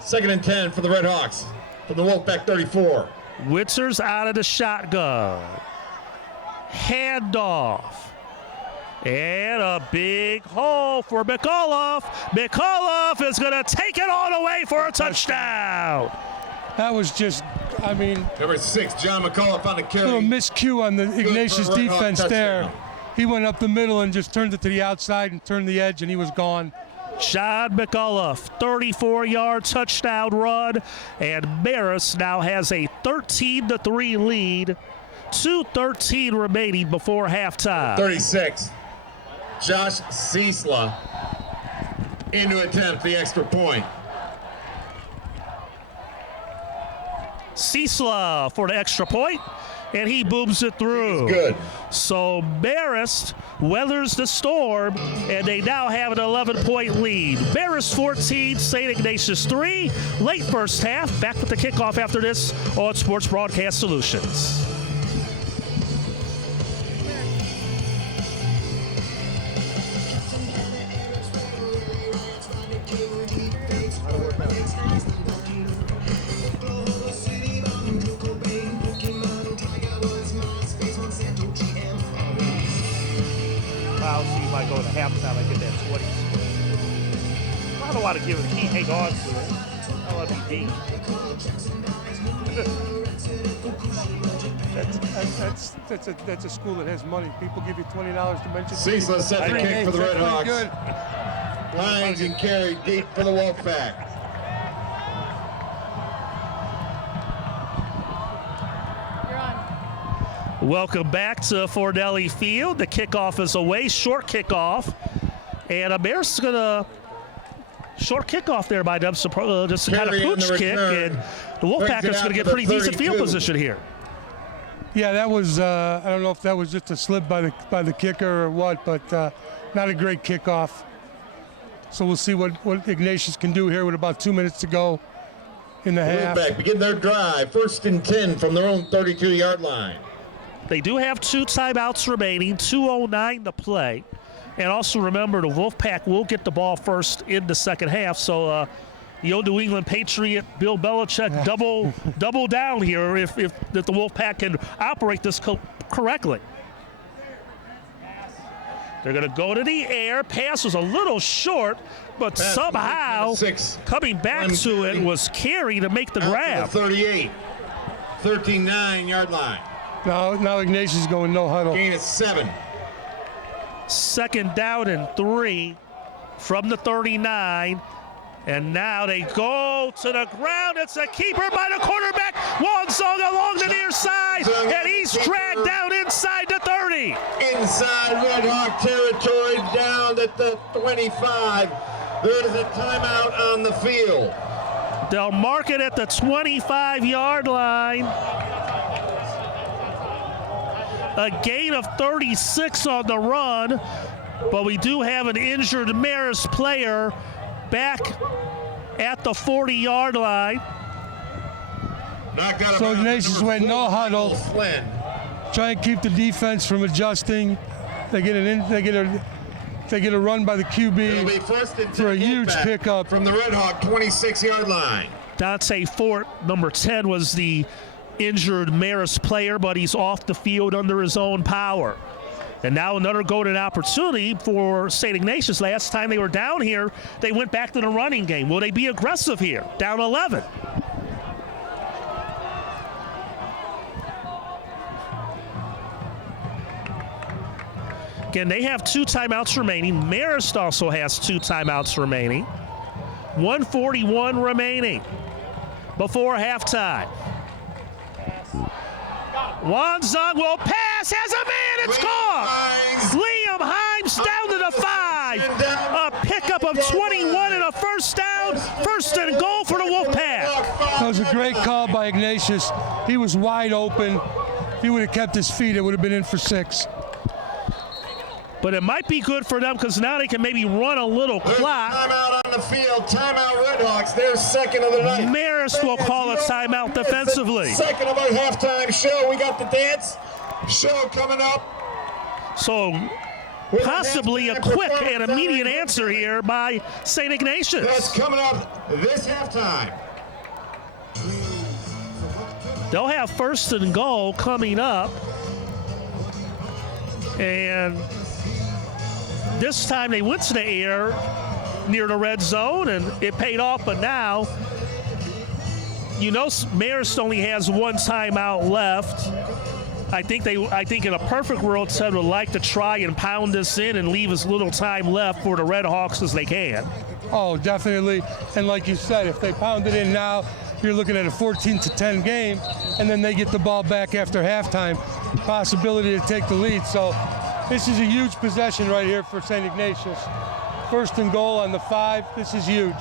2nd and 10 for the Red Hawks from the Wolfpack 34. Witzer's out of the shotgun. Handoff. And a big hole for McAuliffe. McAuliffe is going to take it all the way for a touchdown. That was just, I mean, Number 6, John McAuliffe on the carry. little miscue on the Ignatius defense there. He went up the middle and just turned it to the outside and turned the edge, and he was gone. John McAuliffe, 34-yard touchdown run, and Marist now has a 13-3 lead. 2:13 remaining before halftime. 36, Josh Ciesla in to attempt the extra point. Cecil for the extra point, and he booms it through. Good. So Marist weathers the storm, and they now have an 11-point lead. Marist 14, St. Ignatius 3. Late first half. Back with the kickoff after this on Sports Broadcast Solutions. I'll see if I go to halftime, I get that 20. I don't want to give it, he hang on to it. I want to be deep. That's a school that has money. People give you $20 to mention. Cecil set the kick for the Red Hawks. Good. Lines and carry deep for the Wolfpack. Welcome back to Fordelli Field. The kickoff is away, short kickoff. And Marist is going to short kickoff there by them, just kind of pooch kick. And the Wolfpack is going to get pretty decent field position here. Yeah, that was, I don't know if that was just a slip by the kicker or what, but not a great kickoff. So we'll see what Ignatius can do here with about 2 minutes to go in the half. Wolfpack begin their drive, 1st and 10 from their own 32-yard line. They do have 2 timeouts remaining, 2:09 to play. And also remember, the Wolfpack will get the ball first in the second half. So the old New England Patriot, Bill Belichick, double down here if the Wolfpack can operate this correctly. They're going to go to the air. Pass was a little short, but somehow coming back to it was Carey to make the grab. 38, 13-9-yard line. Now Ignatius is going no huddle. Gain of 7. 2nd down and 3 from the 39. And now they go to the ground. It's a keeper by the quarterback. Wansong along the near side. And he's dragged down inside the 30. Inside Red Hawk territory, down at the 25. There is a timeout on the field. They'll mark it at the 25-yard line. A gain of 36 on the run, but we do have an injured Marist player back at the 40-yard line. So Ignatius went no huddle. Try and keep the defense from adjusting. They get a run by the QB for a huge pickup from the Red Hawk 26-yard line. Dante Fort, number 10, was the injured Marist player, but he's off the field under his own power. And now another golden opportunity for St. Ignatius. Last time they were down here, they went back to the running game. Will they be aggressive here? Down 11. Again, they have 2 timeouts remaining. Marist also has 2 timeouts remaining. 1:41 remaining before halftime. Wansong will pass, has a man, it's caught! Liam Himes down to the 5. A pickup of 21 and a first down. 1st and goal for the Wolfpack. That was a great call by Ignatius. He was wide open. If he would have kept his feet, it would have been in for 6. But it might be good for them because now they can maybe run a little clock. Timeout on the field. Timeout Red Hawks. They're 2nd of the night. Marist will call a timeout defensively. 2nd of our halftime show. We got the dance show coming up. So possibly a quick and immediate answer here by St. Ignatius. That's coming up this halftime. They'll have 1st and goal coming up. And this time they went to the air near the red zone, and it paid off. But now, Marist only has 1 timeout left. I think in a perfect world, Ted would like to try and pound this in and leave as little time left for the Red Hawks as they can. Oh, definitely. And like you said, if they pound it in now, you're looking at a 14-10 game, and then they get the ball back after halftime. Possibility to take the lead. So this is a huge possession right here for St. Ignatius. First and goal on the 5. This is huge.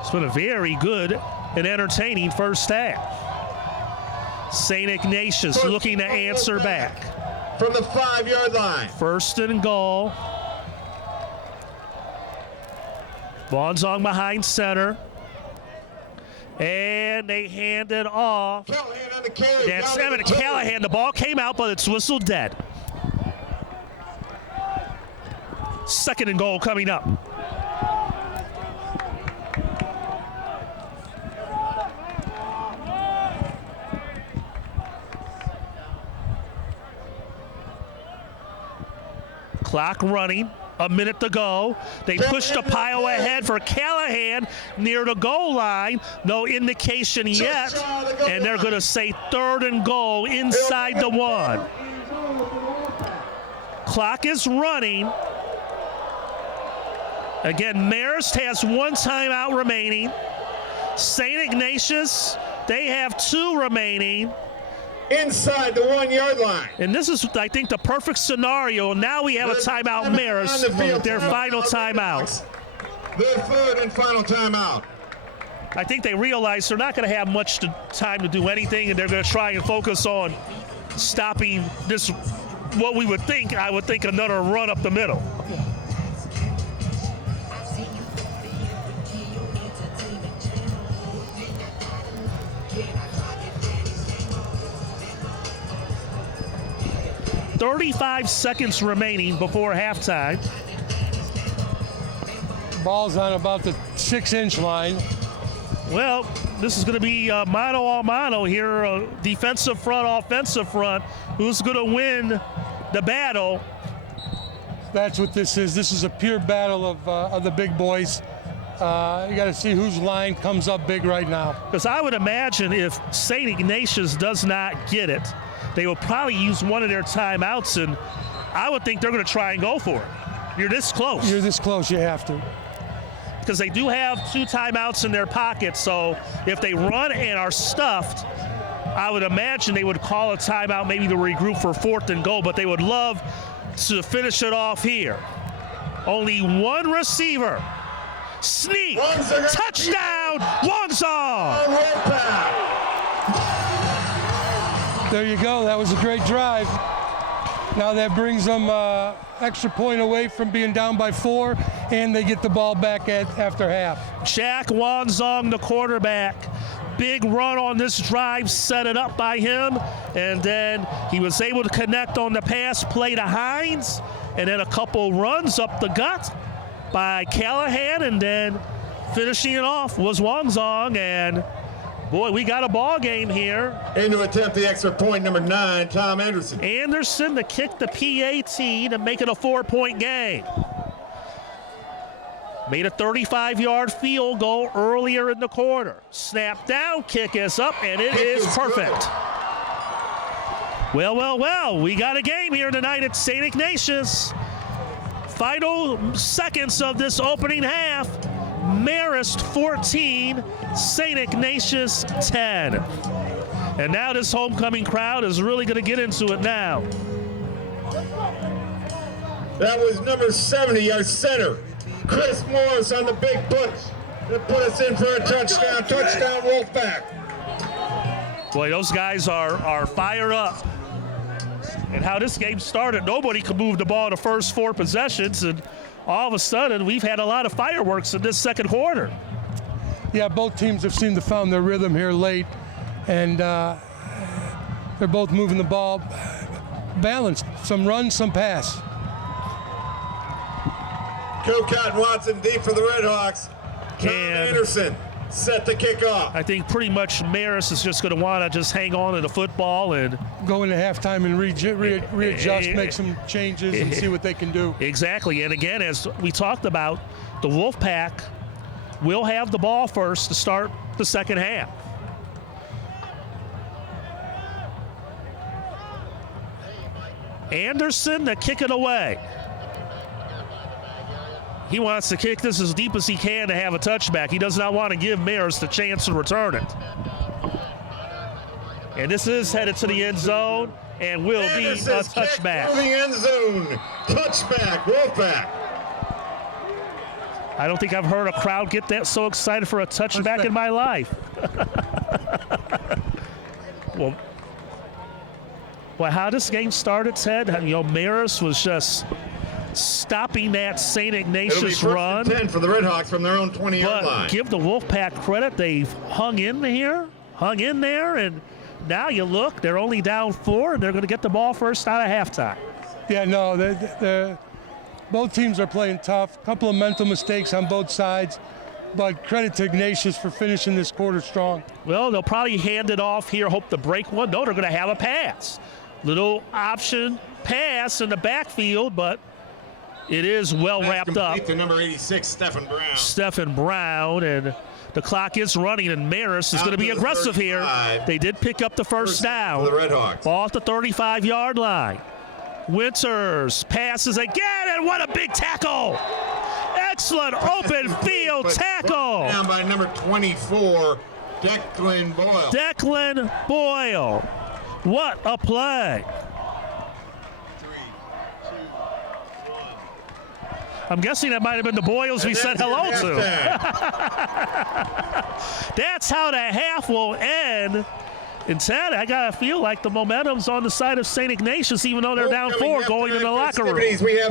It's been a very good and entertaining first half. St. Ignatius looking to answer back. From the 5-yard line. First and goal. Vonzong behind center. And they hand it off. Callahan on the carry. That's Evan Callahan. The ball came out, but it's whistled dead. Second and goal coming up. Clock running, a minute to go. They pushed a pile ahead for Callahan near the goal line. No indication yet. And they're going to say third and goal inside the 1. Clock is running. Again, Marist has 1 timeout remaining. St. Ignatius, they have 2 remaining. Inside the 1-yard line. And this is, I think, the perfect scenario. Now we have a timeout, Marist, their final timeout. Their third and final timeout. I think they realize they're not going to have much time to do anything, and they're going to try and focus on stopping this, what we would think, I would think, another run up the middle. .35 seconds remaining before halftime. Ball's on about the 6-inch line. Well, this is going to be mano a mano here, defensive front, offensive front. Who's going to win the battle? That's what this is. This is a pure battle of the big boys. You got to see whose line comes up big right now. Because I would imagine if St. Ignatius does not get it, they will probably use one of their timeouts, and I would think they're going to try and go for it. You're this close. You're this close, you have to. Because they do have 2 timeouts in their pocket, so if they run and are stuffed, I would imagine they would call a timeout maybe to regroup for 4th and goal, but they would love to finish it off here. Only 1 receiver. Sneak. Touchdown, Vonzong. There you go. That was a great drive. Now that brings them extra point away from being down by 4, and they get the ball back after half. Jack Vonzong, the quarterback. Big run on this drive, set it up by him, and then he was able to connect on the pass play to Hines, and then a couple runs up the gut by Callahan, and then finishing it off was Vonzong, and boy, we got a ball game here. And to attempt the extra point, number 9, Tom Anderson. Anderson to kick the PAT to make it a 4-point game. Made a 35-yard field goal earlier in the quarter. Snap down, kick is up, and it is perfect. Well, we got a game here tonight at St. Ignatius. Final seconds of this opening half. Marist 14, St. Ignatius 10. And now this homecoming crowd is really going to get into it now. That was number 70, our center, Chris Morris on the big push. To put us in for a touchdown. Touchdown, Wolfpack. Boy, those guys are fired up. And how this game started, nobody could move the ball the first 4 possessions, and all of a sudden, we've had a lot of fireworks in this second quarter. Yeah, both teams have seemed to found their rhythm here late, and they're both moving the ball balanced. Some run, some pass. Cocott and Watson deep for the Redhawks. Tom Anderson set the kickoff. I think pretty much Marist is just going to want to just hang on to the football and go into halftime and readjust, make some changes, and see what they can do. Exactly. And again, as we talked about, the Wolfpack will have the ball first to start the second half. Anderson to kick it away. He wants to kick this as deep as he can to have a touchback. He does not want to give Marist a chance to return it. And this is headed to the end zone and will be a touchback. To the end zone. Touchback, Wolfpack. I don't think I've heard a crowd get that so excited for a touchback in my life. Well, how this game started, Ted, Marist was just stopping that St. Ignatius run. It'll be 1st and 10 for the Redhawks from their own 20-yard line. But give the Wolfpack credit. They've hung in there, and now you look, they're only down 4, and they're going to get the ball first out of halftime. Yeah, no, both teams are playing tough. A couple of mental mistakes on both sides, but credit to Ignatius for finishing this quarter strong. Well, they'll probably hand it off here, hope to break one. No, they're going to have a pass. Little option pass in the backfield, but it is well wrapped up. To number 86, Stephen Brown, and the clock is running, and Marist is going to be aggressive here. They did pick up the first down. For the Redhawks. Ball at the 35-yard line. Winters passes again, and what a big tackle! Excellent open field tackle. Down by number 24, Declan Boyle. Declan Boyle. What a play. 3, 2, 1. I'm guessing that might have been the Boyles we said hello to. That's how the half will end. And Ted, I got to feel like the momentum's on the side of St. Ignatius, even though they're down 4 going to the locker room.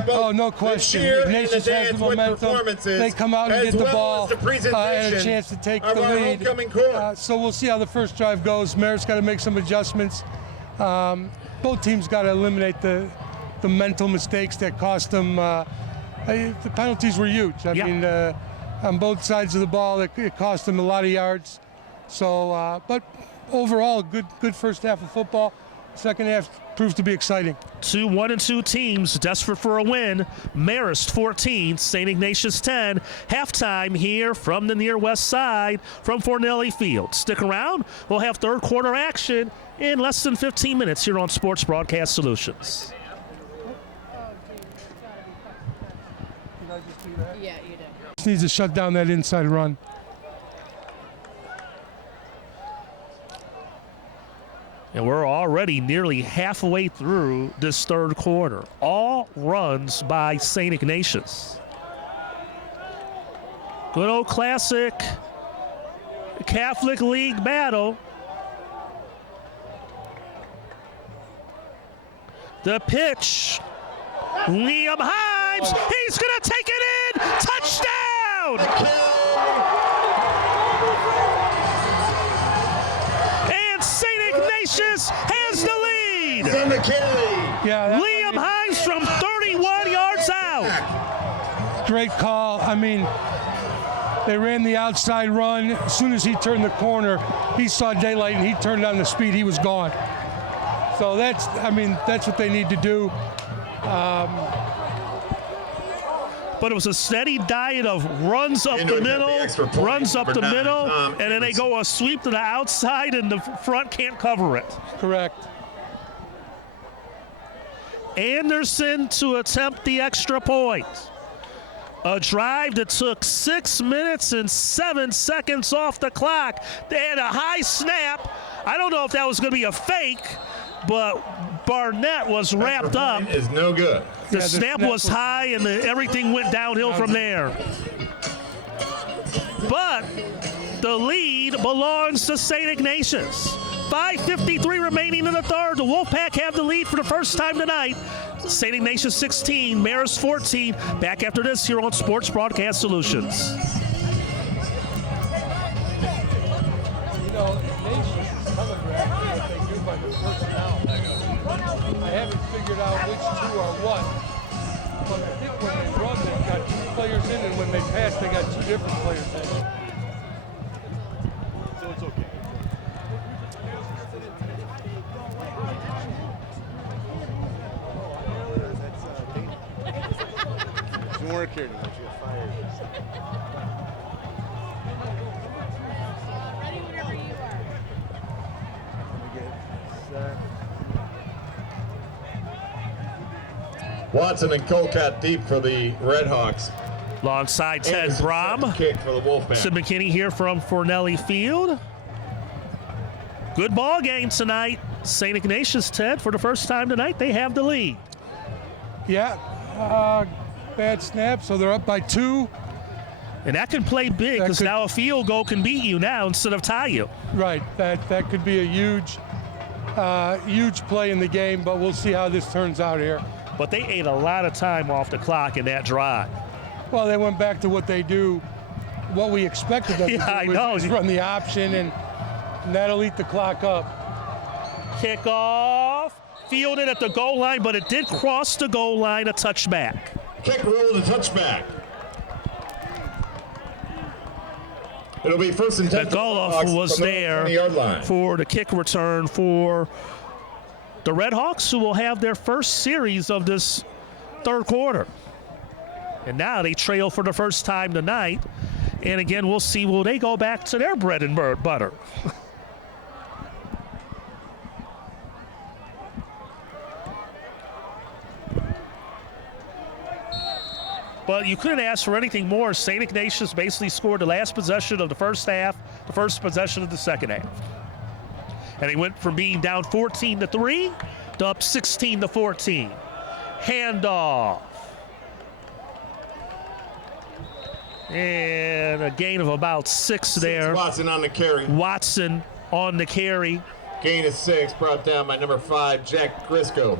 Oh, no question. Ignatius has the momentum. They come out and get the ball and a chance to take the lead. So we'll see how the first drive goes. Marist got to make some adjustments. Both teams got to eliminate the mental mistakes that cost them. The penalties were huge. I mean, on both sides of the ball, it cost them a lot of yards. So, but overall, good first half of football. Second half proved to be exciting. 2 1-2 teams desperate for a win. Marist 14, St. Ignatius 10. Halftime here from the near west side from Fornelli Field. Stick around. We'll have third quarter action in less than 15 minutes here on Sports Broadcast Solutions. Yeah, you did. Just needs to shut down that inside run. And we're already nearly halfway through this third quarter. All runs by St. Ignatius. Good old classic Catholic League battle. The pitch. Liam Himes. He's going to take it in. Touchdown. And St. Ignatius has the lead. Yeah, Liam Himes from 31 yards out. great call. I mean, they ran the outside run. As soon as he turned the corner, he saw daylight and he turned on the speed. He was gone. So that's what they need to do. But it was a steady diet of runs up the middle, runs up the middle, and then they go a sweep to the outside, and the front can't cover it. Correct. Anderson to attempt the extra point. A drive that took 6 minutes and 7 seconds off the clock. They had a high snap. I don't know if that was going to be a fake, but Barnett was wrapped up. Is no good. The snap was high, and everything went downhill from there. But the lead belongs to St. Ignatius. 5:53 remaining in the third. The Wolfpack have the lead for the first time tonight. St. Ignatius 16, Marist 14. Back after this here on Sports Broadcast Solutions. You know, Ignatius is telegraphing what they do by the personnel. I haven't figured out which two are what. But I think when they run, they've got two players in, and when they pass, they got two different players in. So it's okay. Doesn't work here tonight. She got fired. Ready whenever you are. Watson and Colcott deep for the Redhawks. Alongside Ted Brom. Kick for the Wolfpack. Sid McKinney here from Fornelli Field. Good ball game tonight. St. Ignatius, Ted, for the first time tonight, they have the lead. Yeah, bad snap, so they're up by 2. And that can play big because now a field goal can beat you now instead of tie you. Right. That could be a huge play in the game, but we'll see how this turns out here. But they ate a lot of time off the clock in that drive. Well, they went back to what they do, what we expected them Yeah, I to do, know. is run the option, and that'll eat the clock up. Kickoff, fielded at the goal line, but it did cross the goal line, a touchback. Kick ruled a touchback. It'll be first and 10. McAuliffe was there 20-yard line. for the kick return for the Red Hawks, who will have their first series of this third quarter. And now they trail for the first time tonight. And again, we'll see, will they go back to their bread and butter? But you couldn't ask for anything more. St. Ignatius basically scored the last possession of the first half, the first possession of the second half. And they went from being down 14-3 to up 16-14. Handoff. And a gain of about 6 there. Watson on the carry. Watson on the carry. Gain of 6 brought down by number 5, Jack Grisco.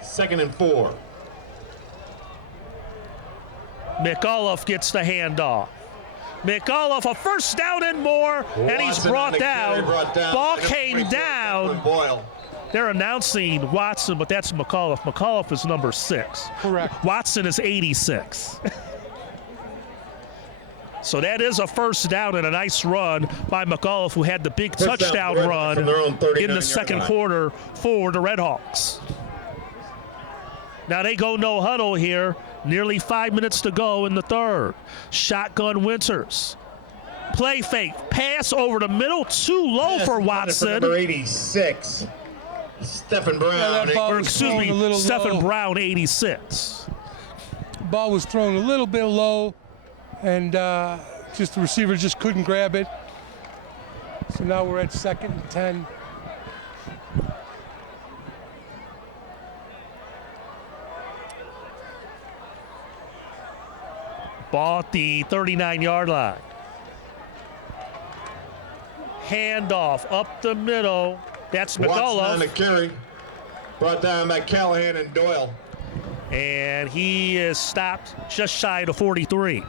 Second and 4. McAuliffe gets the handoff. McAuliffe, a first down and more, and he's brought down. Ball came down. They're announcing Watson, but that's McAuliffe. McAuliffe is number 6. Correct. Watson is 86. So that is a first down and a nice run by McAuliffe, who had the big touchdown run in the second quarter for the Red Hawks. Now they go no huddle here. Nearly 5 minutes to go in the third. Shotgun Winters. Play fake. Pass over the middle. Too low for Watson. Number 86. Stephen Brown. Stephen Brown, 86. Ball was thrown a little bit low, and just the receiver just couldn't grab it. So now we're at 2nd and 10. Ball at the 39-yard line. Handoff up the middle. That's Watson on the McAuliffe. carry. Brought down by Callahan and Doyle. And he is stopped just shy of 43.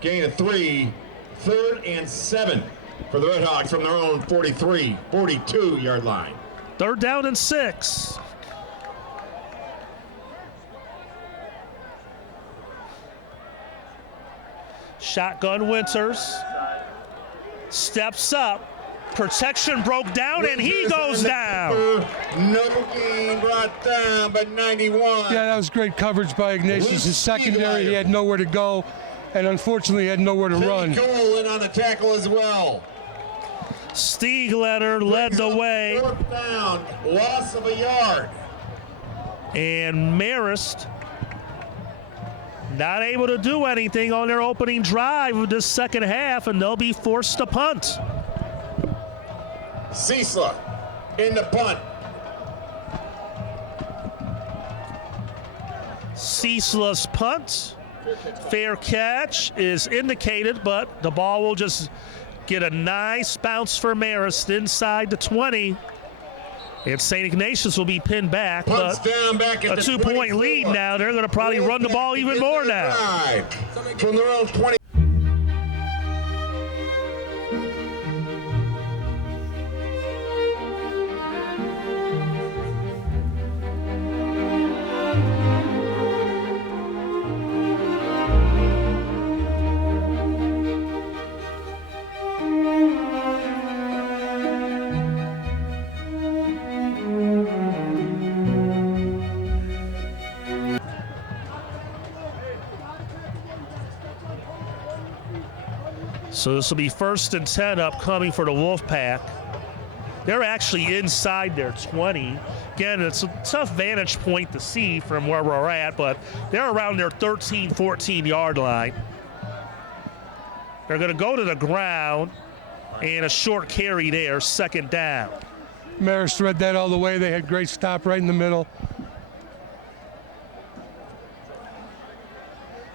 Gain of 3. 3rd and 7 for the Red Hawks from their own 42-yard line. 3rd down and 6. Shotgun Winters steps up. Protection broke down, and he goes down. No gain, brought down by 91. Yeah, that was great coverage by Ignatius. His secondary, he had nowhere to go, and unfortunately had nowhere to run. Cole in on the tackle as well. Stiegletter led the way. 4th down, loss of a yard. And Marist not able to do anything on their opening drive of this second half, and they'll be forced to punt. Ciesla in the punt. Ciesla's punt. Fair catch is indicated, but the ball will just get a nice bounce for Marist inside the 20. And St. Ignatius will be pinned back, Punts but down back at a the 2-point lead 24. now. They're going to probably run the ball even more now. From their own 20. So this will be 1st and 10 upcoming for the Wolfpack. They're actually inside their 20. Again, it's a tough vantage point to see from where we're at, but they're around their 13, 14-yard line. They're going to go to the ground, and a short carry there, second down. Marist read that all the way. They had great stop right in the middle.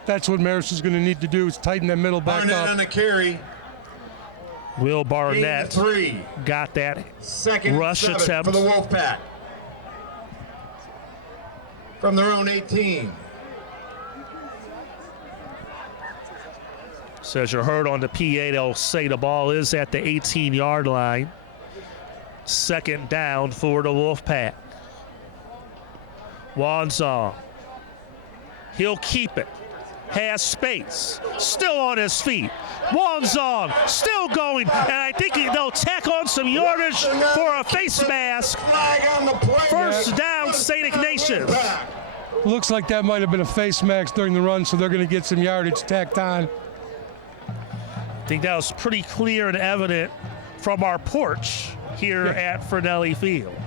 That's what Marist is going to need to do, is tighten that middle back Barnett up. on the carry. Will Gain Barnett to 3. got that Second rush and 7 attempt. for the Wolfpack. From their own 18. So as you heard on the PA, they'll say the ball is at the 18-yard line. Second down for the Wolfpack. Wanzong. He'll keep it. Has space. Still on his feet. Wanzong still going. And I think they'll tack on some yardage for a face mask. Flag on the play. First down, St. Ignatius. Looks like that might have been a face mask during the run, so they're going to get some yardage tacked on. I think that was pretty clear and evident from our porch here at Fernelli Field.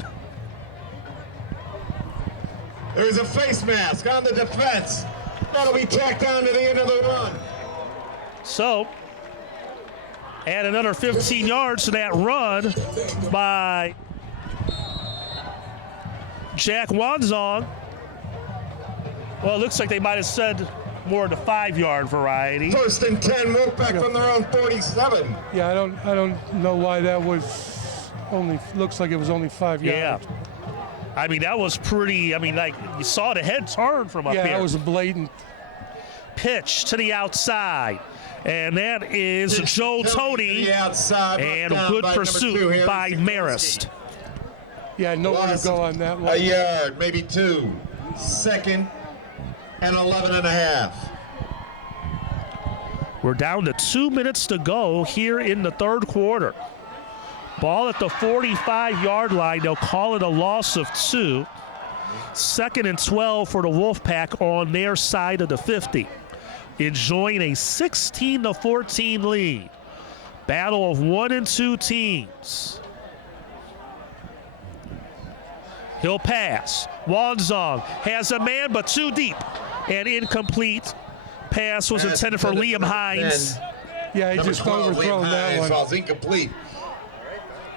There's a face mask on the defense. That'll be tacked on to the end of the run. So, add another 15 yards to that run by Jack Wanzong. Well, it looks like they might have said more the 5-yard variety. First and 10, Wolfpack from their own 47. Yeah, I don't know why that was only, looks like it was only 5 Yeah. yards. I mean, that was pretty, like you saw the head turn from up Yeah, here. that was a blatant. Pitch to the outside. And that is Joe To Tony. the outside, And brought down good by number 2, pursuit Harry by Sikorsky. Marist. Yeah, nowhere to Loss go on that A one. yard, maybe 2. Second and 11 and a half. We're down to 2 minutes to go here in the third quarter. Ball at the 45-yard line. They'll call it a loss of 2. Second and 12 for the Wolfpack on their side of the 50. Enjoying a 16-14 lead. Battle of 1 and 2 teams. He'll pass. Wanzong has a man, but too deep. And incomplete. Pass was intended for Liam Hines. Yeah, he Number just 12, overthrown Liam that Hines one. falls incomplete.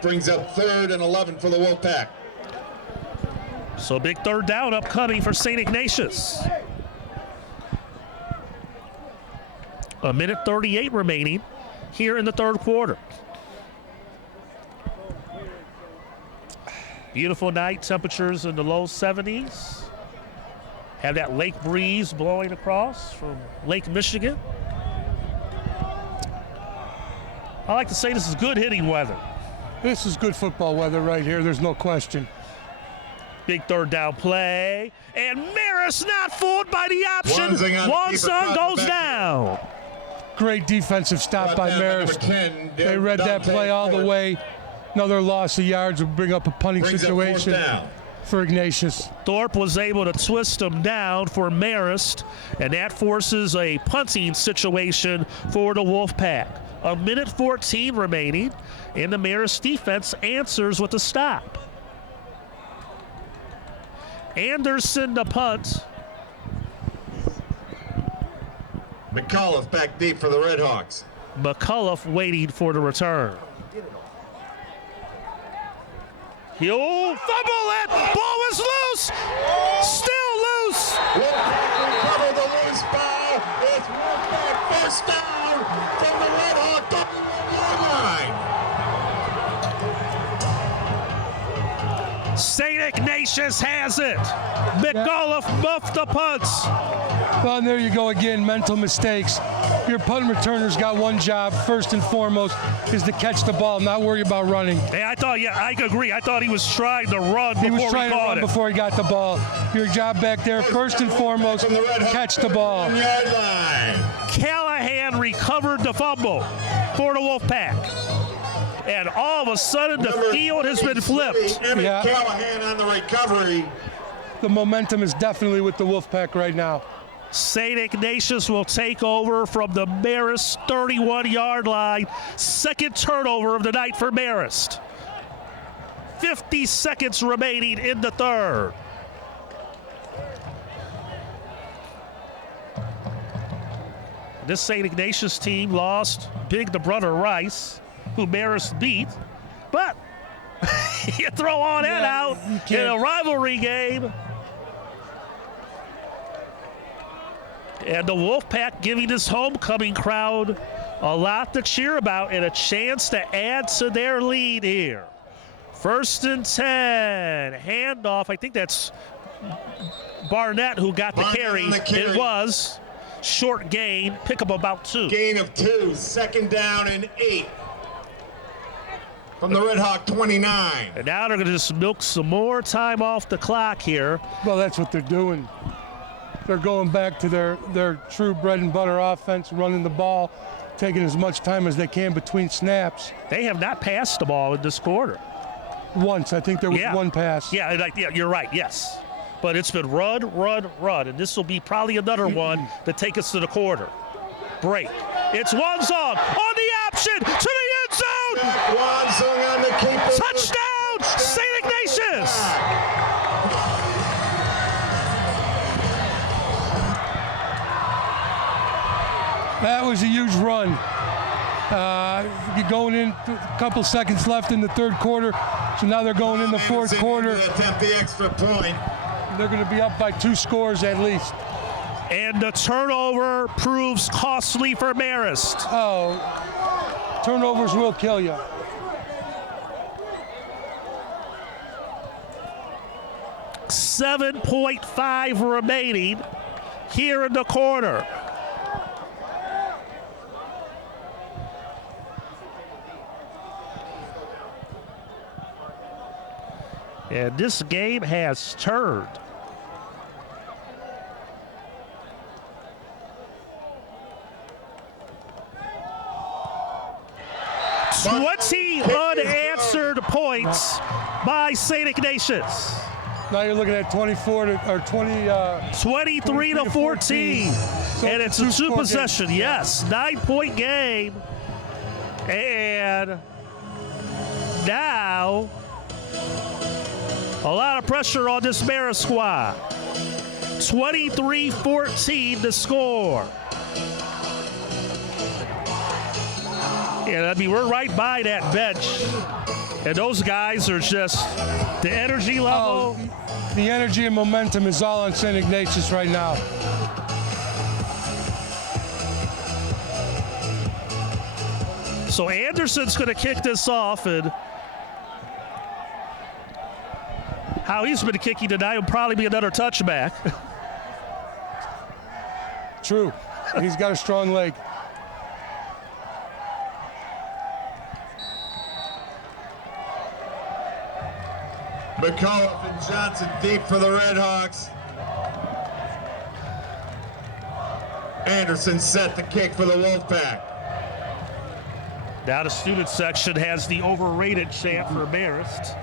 Brings up 3rd and 11 for the Wolfpack. So big third down upcoming for St. Ignatius. A minute 38 remaining here in the third quarter. Beautiful night, temperatures in the low 70s. Have that lake breeze blowing across from Lake Michigan. I like to say this is good hitting weather. This is good football weather right here. There's no question. Big third down play. And Marist not fooled by the option. Wanzong goes down. Great defensive stop by Marist. They read that play all the way. Another loss of yards would bring up a punting situation for Ignatius. Thorpe was able to twist him down for Marist, and that forces a punting situation for the Wolfpack. A minute 14 remaining, and the Marist defense answers with a stop. Anderson to punt. McAuliffe back deep for the Redhawks. McAuliffe waiting for the return. He'll fumble it. Ball is loose. Still loose. Wolfpack recovered the loose ball. It's Wolfpack first down from the Redhawk 31-yard line. St. Ignatius has it. McAuliffe muffed the punts. Well, and there you go again, mental mistakes. Your punt returner's got one job, first and foremost, is to catch the ball, not worry about running. Hey, I agree. I thought he was trying to run before He was trying to caught run it. before he got the ball. Your job back there, first and foremost, catch the ball. Yard line. Callahan recovered the fumble for the Wolfpack. And all of a sudden, the field has been flipped. Emmett Yeah. Callahan on the recovery. The momentum is definitely with the Wolfpack right now. St. Ignatius will take over from the Marist 31-yard line. Second turnover of the night for Marist. 50 seconds remaining in the third. This St. Ignatius team lost big to Brother Rice, who Marist beat. But you throw all that out in a rivalry game. And the Wolfpack giving this homecoming crowd a lot to cheer about and a chance to add to their lead here. 1st and 10. Handoff. I think that's Barnett who got the carry. It was. Short gain. Pick up about 2. Gain of 2. 2nd down and 8. From the Red Hawk 29. And now they're going to just milk some more time off the clock here. Well, that's what they're doing. They're going back to their true bread and butter offense, running the ball, taking as much time as they can between snaps. They have not passed the ball in this quarter. Once, I think there was one pass. Yeah, you're right, yes. But it's been run, and this will be probably another one to take us to the quarter. Break. It's Wansong on the option to the end zone. Wansong on the keeper. Touchdown, St. Ignatius. That was a huge run. You're going in a couple seconds left in the 3rd quarter, so now they're going in the 4th quarter. Attempt the extra point. They're going to be up by 2 scores at least. And the turnover proves costly for Marist. Oh, turnovers will kill you. $7.5 remaining here in the quarter. And this game has turned. Twenty unanswered points by St. Ignatius. Now you're looking at 23 to 14. So And it's a 2-possession, game. yes. 9-point game. And now a lot of pressure on this Marist squad. 23-14 to score. And I mean, we're right by that bench. And those guys are just, the energy level. The energy and momentum is all on St. Ignatius right now. So Anderson's going to kick this off, and how he's been kicking tonight will probably be another touchback. True. He's got a strong leg. McAuliffe and Johnson deep for the Red Hawks. Anderson set the kick for the Wolfpack. Now the student section has the overrated chant for Marist.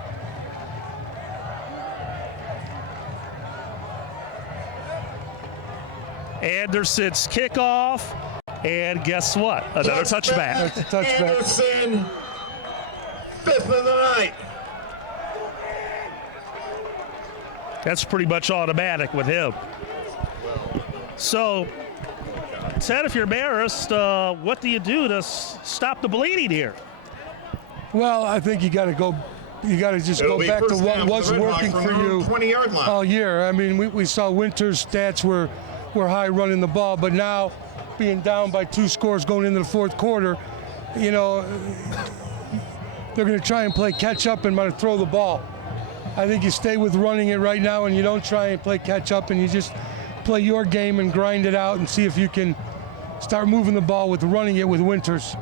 Anderson's kickoff, and guess what? Another touchback. That's a touchback. Anderson, 5th of the night. That's pretty much automatic with him. So, Ted, if you're Marist, what do you do to stop the bleeding here? Well, I think you got to go. You got to just go back to what was working for you 20-yard line. all year. I mean, we saw Winter's stats were high running the ball, but now being down by 2 scores going into the 4th quarter, you know, they're going to try and play catch up and want to throw the ball. I think you stay with running it right now, and you don't try and play catch up, and you just play your game and grind it out and see if you can start moving the ball with running it with Winters.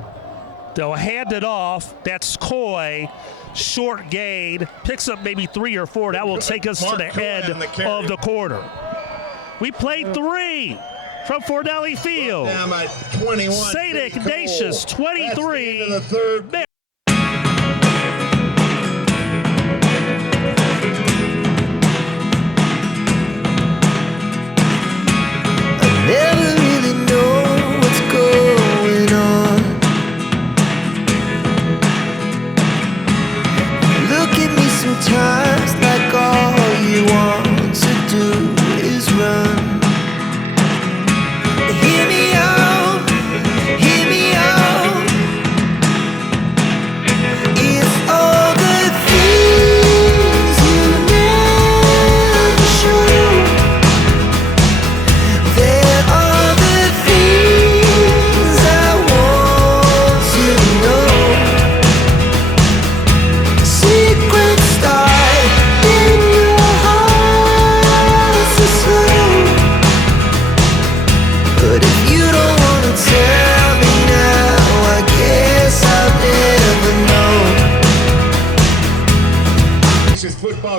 They'll hand it off. That's Coy. Short gain. Picks up maybe 3 or 4. That will take us to the end of the quarter. We played 3 from Fornelli Field. Down by 21. St. Ignatius, 23. That's the end of the 3rd. Never really know what's going on. Look at me sometimes like all you want to do is run. Hear me out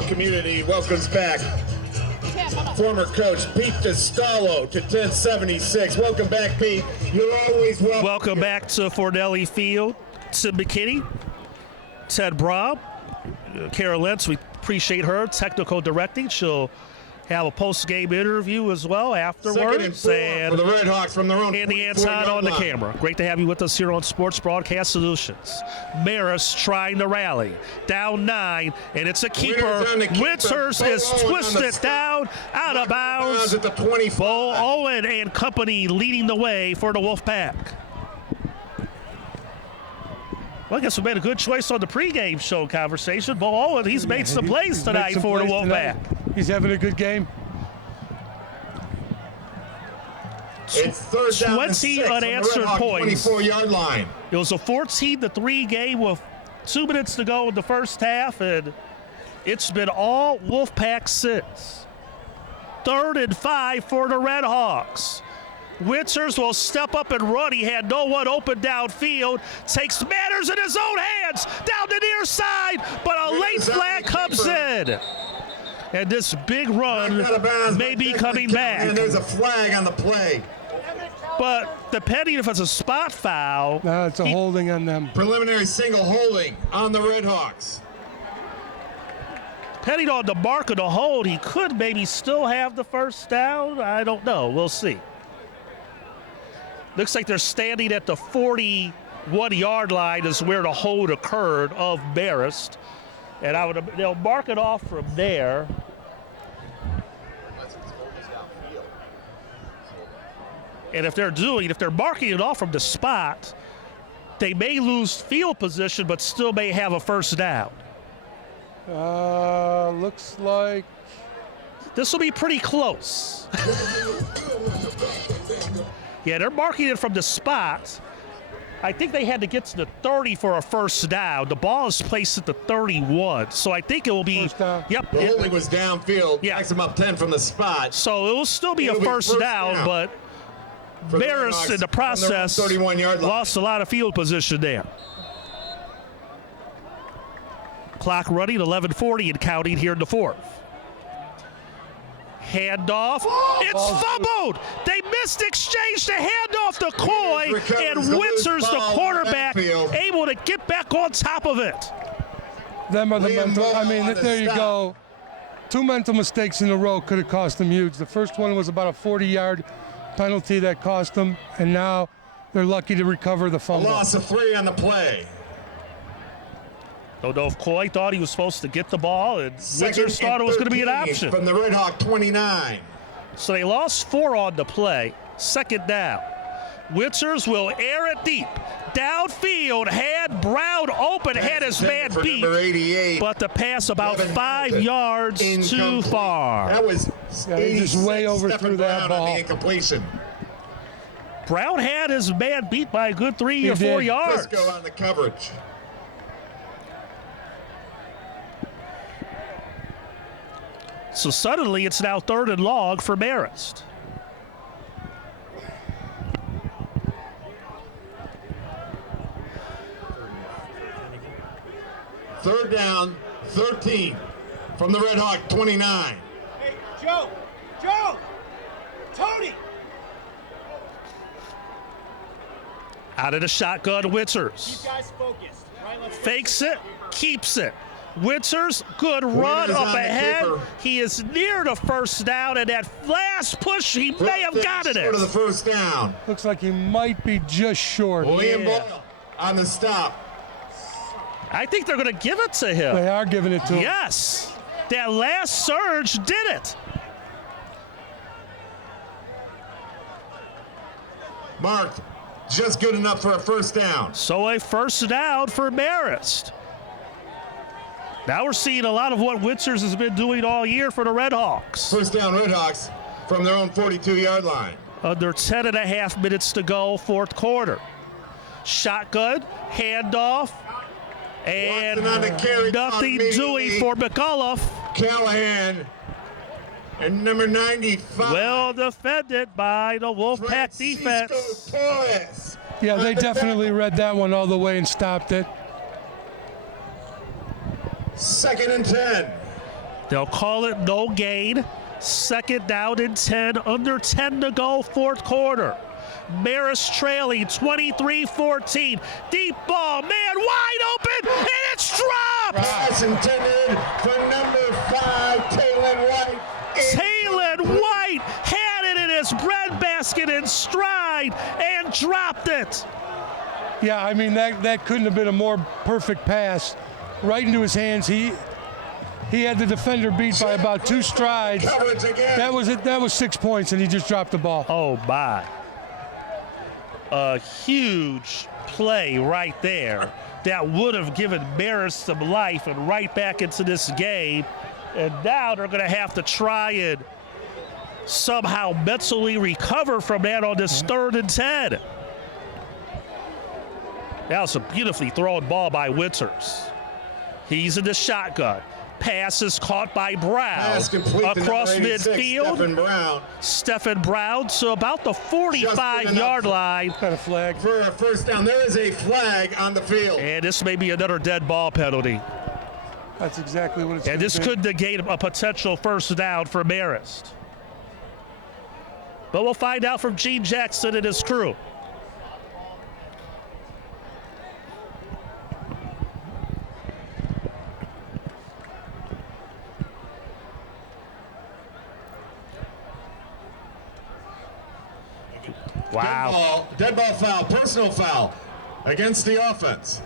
community welcomes back former coach Pete DeStallo to 1076. Welcome back, Pete. You're always welcome. Welcome back to Fornelli Field. Tim McKinney, Ted Braub, Kara Lentz, we appreciate her technical directing. She'll have a post-game interview as well afterwards. Second and 4 for the Red Hawks from their own Andy Anton on the camera. Great to have you with us here on Sports Broadcast Solutions. Marist trying to rally. Down 9, and it's a keeper. Winters is twisted down, out of bounds. At the 25. Bo Owen and company leading the way for the Wolfpack. Well, I guess we made a good choice on the pregame show conversation. Bo Owen, he's made some plays tonight for the Wolfpack. He's having a good game. It's third down 20 and 6 unanswered on the points. 24-yard line. It was a 14-3 game with 2 minutes to go in the first half, and it's been all Wolfpack since. 3rd and 5 for the Red Hawks. Winters will step up and run. He had no one open downfield. Takes matters in his own hands down the near side, but a late flag comes in. And this big run may be coming back. And there's a flag on the play. But depending if it's a spot foul. No, it's a holding on them. Preliminary single holding on the Red Hawks. Depending on the mark of the hold, he could maybe still have the first down. I don't know. We'll see. Looks like they're standing at the 41-yard line is where the hold occurred of Marist. And they'll mark it off from there. And if they're marking it off from the spot, they may lose field position but still may have a first down. Looks like This will be pretty close. Yeah, they're marking it from the spot. I think they had to get to the 30 for a first down. The ball is placed at the 31, so I think it will be. First down. Yep. The holding was downfield. Yeah. Backs him up 10 from the spot. So it will still be a first down, but For the Red Marist Hawks in the from their own process 31-yard line. lost a lot of field position there. Clock running, 11:40 and counting here in the fourth. Handoff. It's fumbled. They missed exchange the handoff to Coy, and Wintzer's the quarterback, able to get back on top of it. them are the Liam mental. I mean, Moore on the there you stop. go. 2 mental mistakes in a row could have cost them huge. The first one was about a 40-yard penalty that cost them, and now they're lucky to recover the A fumble. loss of 3 on the play. Don't know if Coy thought he was supposed to get the ball, and Second Wintzers thought it was going to be an 13 option. From the Red Hawk 29. So they lost 4 on the play. Second down. Wintzers will air it deep. Downfield, had Brown open, had his man For beat. number 88. But the pass about Devin 5 Hamilton. yards too Incomplete. far. That was Yeah, he just 86, way overthrew Stephen that Brown on ball. the incompletion. Brown had his man beat by a good 3 He or 4 did. yards. Frisco on the coverage. So suddenly it's now 3rd and long for Marist. Third down, 13 from the Red Hawk 29. Hey, Joe! Tony! Out of the shotgun, Wintzers. Guys focused. Right, let's Fakes it, keeps it. Wintzers, good run Wintzers up on the ahead. keeper. He is near the first down, and that last push, he may have gotten Short of the it. first down. Looks like he might be just short. William Yeah. Boyle on the stop. I think they're going to give it to him. They are giving it to him. Yes, that last surge did it. Marked just good enough for a first down. So a first down for Marist. Now we're seeing a lot of what Wintzers has been doing all year for the Red Hawks. First down Red Hawks from their own 42-yard line. Under 10 and a half minutes to go, fourth quarter. Shotgun, handoff, and Watson on the carry, nothing caught doing immediately. for McCullough. Callahan and number 95. Well defended by the Wolfpack Francisco defense. Torres. Yeah, they definitely read that one all the way and stopped it. 2nd and 10. They'll call it no gain. Second down and 10, under 10 to go, fourth quarter. Marist trailing 23-14. Deep ball, man wide open, and it's dropped! Pass intended for number 5, Taylor White. Taylor White had it in his breadbasket in stride and dropped it. Yeah, I mean, that couldn't have been a more perfect pass. Right into his hands. He had the defender beat by about 2 strides. Coverage again. That was it. That was 6 points, and he just dropped the ball. Oh, my. A huge play right there that would have given Marist some life and right back into this game. And now they're going to have to try and somehow mentally recover from that on this 3rd and 10. That was a beautifully thrown ball by Winters. He's in the shotgun. Pass is caught by Brown Pass complete to across number 86, midfield. Stephen Brown. Stephen Brown, so about the 45-yard line. Got a flag. For a first down, there is a flag on the field. And this may be another dead ball penalty. That's exactly what it's And this could negate a potential first down for Marist. But we'll find out from Gene Jackson and his crew. Wow. Dead ball foul, personal foul against the offense.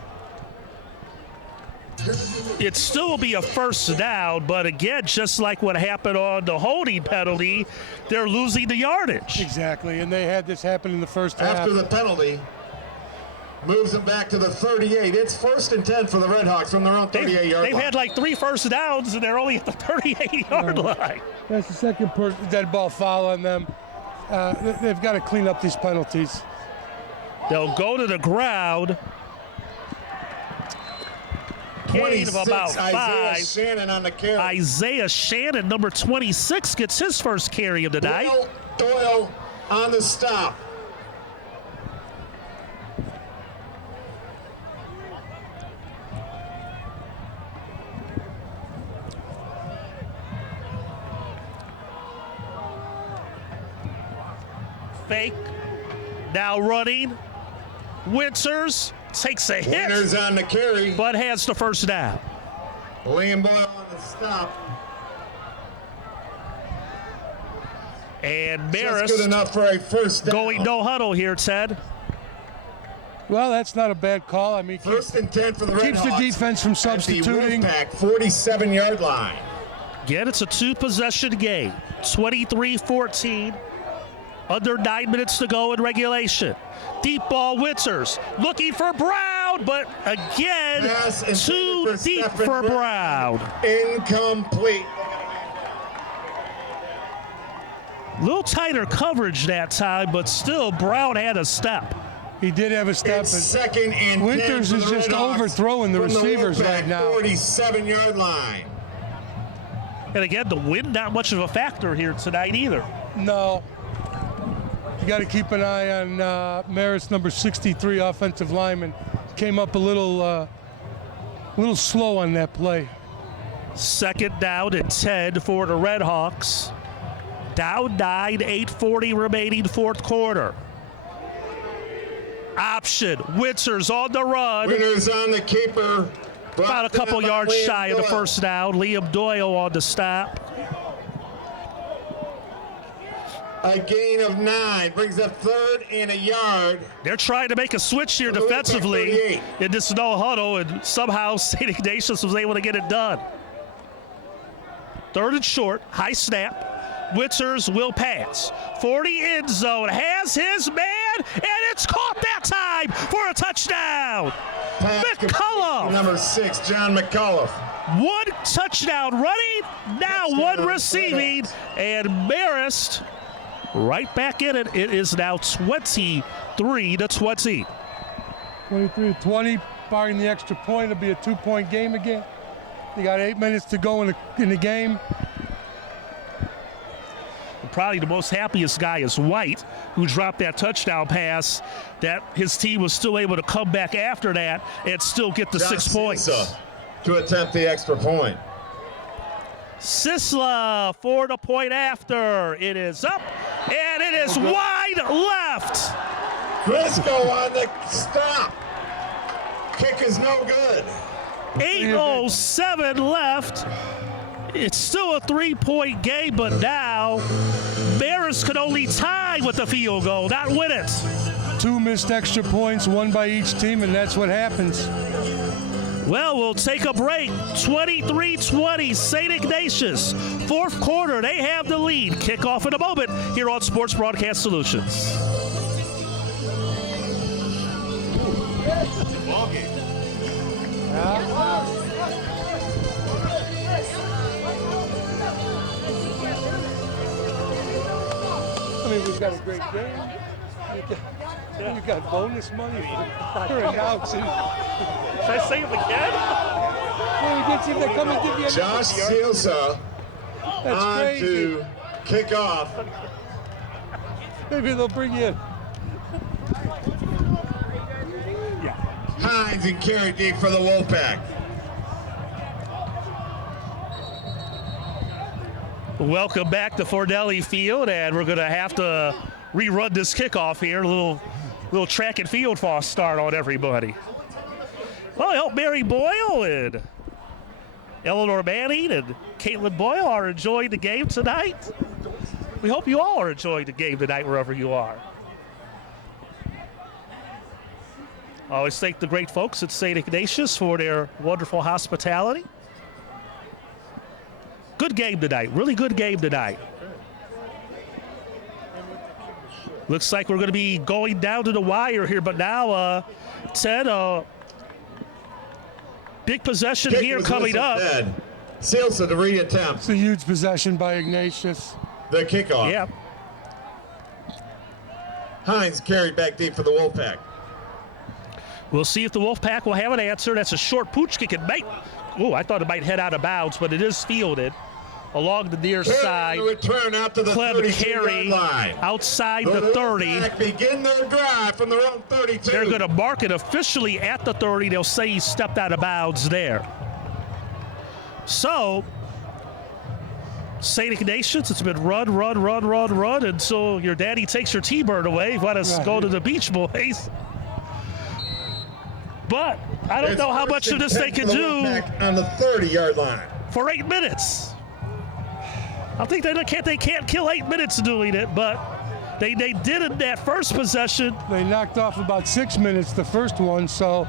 It still will be a first down, but again, just like what happened on the holding penalty, they're losing the yardage. Exactly, and they had this happen in the first half. After the penalty, moves them back to the 38. It's 1st and 10 for the Redhawks from their own 38-yard line. They've had like 3 first downs, and they're only at the 38-yard line. That's the second dead ball foul on them. They've got to clean up these penalties. They'll go to the ground. Gain of about 5. Isaiah Shannon on the carry. Isaiah Shannon, number 26, gets his first carry of the night. Will Doyle on the stop. Fake. Now running. Winters takes a hit, Winners on the carry. but has the first down. Liam Boyle on the stop. And Just good Marist enough for a first down. going no huddle here, Ted. Well, that's not a bad call. I mean, First and 10 for the Redhawks. keeps the defense from substituting. At the Wolfpack 47-yard line. Again, it's a 2-possession game. 23-14. Under 9 minutes to go in regulation. Deep ball, Winters looking for Brown, but again, Pass intended too for deep Stephen for Brown. Incomplete. Little tighter coverage that time, but still Brown had a step. He did have a step. It's 2nd and 10 Winters for is the just Redhawks overthrowing the from receivers Wolfpack right now. 47-yard line. And again, the wind not much of a factor here tonight either. No. You got to keep an eye on Marist, number 63, offensive lineman. Came up a little slow on that play. Second down and 10 for the Redhawks. Down 9, 8:40 remaining fourth quarter. Option, Winters on the run. Winners on the keeper. About a couple yards Liam shy of the Doyle. first down. Liam Doyle on the stop. A gain of 9 brings up 3rd and a yard. They're trying to make a switch here Moving back defensively 38. in this no huddle, and somehow St. Ignatius was able to get it done. 3rd and short, high snap. Winters will pass. 40 end zone, has his man, and it's caught that time for a touchdown. Pass complete to McCullough, number 6, John McCullough. 1 touchdown running, now 1 receiving, and Marist right back in it. It is now 23-20. 23-20, barring the extra point, it'll be a 2-point game again. You got 8 minutes to go in the game. Probably the most happiest guy is White, who dropped that touchdown pass, that his team was still able to come back after that and still get the 6 points. Sousa to attempt the extra point. Sisla for the point after. It is up, and it is wide left. Briscoe on the stop. Kick is no good. 8:07 left. It's still a 3-point game, but now Marist could only tie with the field goal, not win it. 2 missed extra points, 1 by each team, and that's what happens. Well, we'll take a break. 23-20, St. Ignatius. Fourth quarter, they have the lead. Kickoff in a moment here on Sports Broadcast Solutions. I mean, we've got a great game. We've got bonus money for announcing. Should I say it again? Well, we did see if they come and give you Josh Silsa That's on crazy. to kick off. Maybe they'll bring you in. Hines and carry deep for the Wolfpack. Welcome back to Fordelli Field, and we're going to have to rerun this kickoff here. A little track and field false start on everybody. Well, I hope Mary Boyle and Eleanor Manning and Caitlin Boyle are enjoying the game tonight. We hope you all are enjoying the game tonight wherever you are. I always thank the great folks at St. Ignatius for their wonderful hospitality. Good game tonight, really good game tonight. Looks like we're going to be going down to the wire here, but now, Ted, big possession Kick here was coming whistled up. dead. Silsa to reattempt It's a huge possession by Ignatius. the kickoff. Yeah, Hines carried back deep for the Wolfpack. we'll see if the Wolfpack will have an answer. That's a short pooch kick. It might, I thought it might head out of bounds, but it is fielded along the near side. Carey return out to the Clem 32-yard Carey line. outside the 30. Wolfpack begin their drive from their own 32. They're going to mark it officially at the 30. They'll say he stepped out of bounds there. So, St. Ignatius, it's been run until your daddy takes your T-bird away. Let us go to the Beach Boys. But I don't know how much of this they can do on the 30-yard line. for 8 minutes. I think they can't kill 8 minutes doing it, but they did in that first possession. They knocked off about 6 minutes the first one, so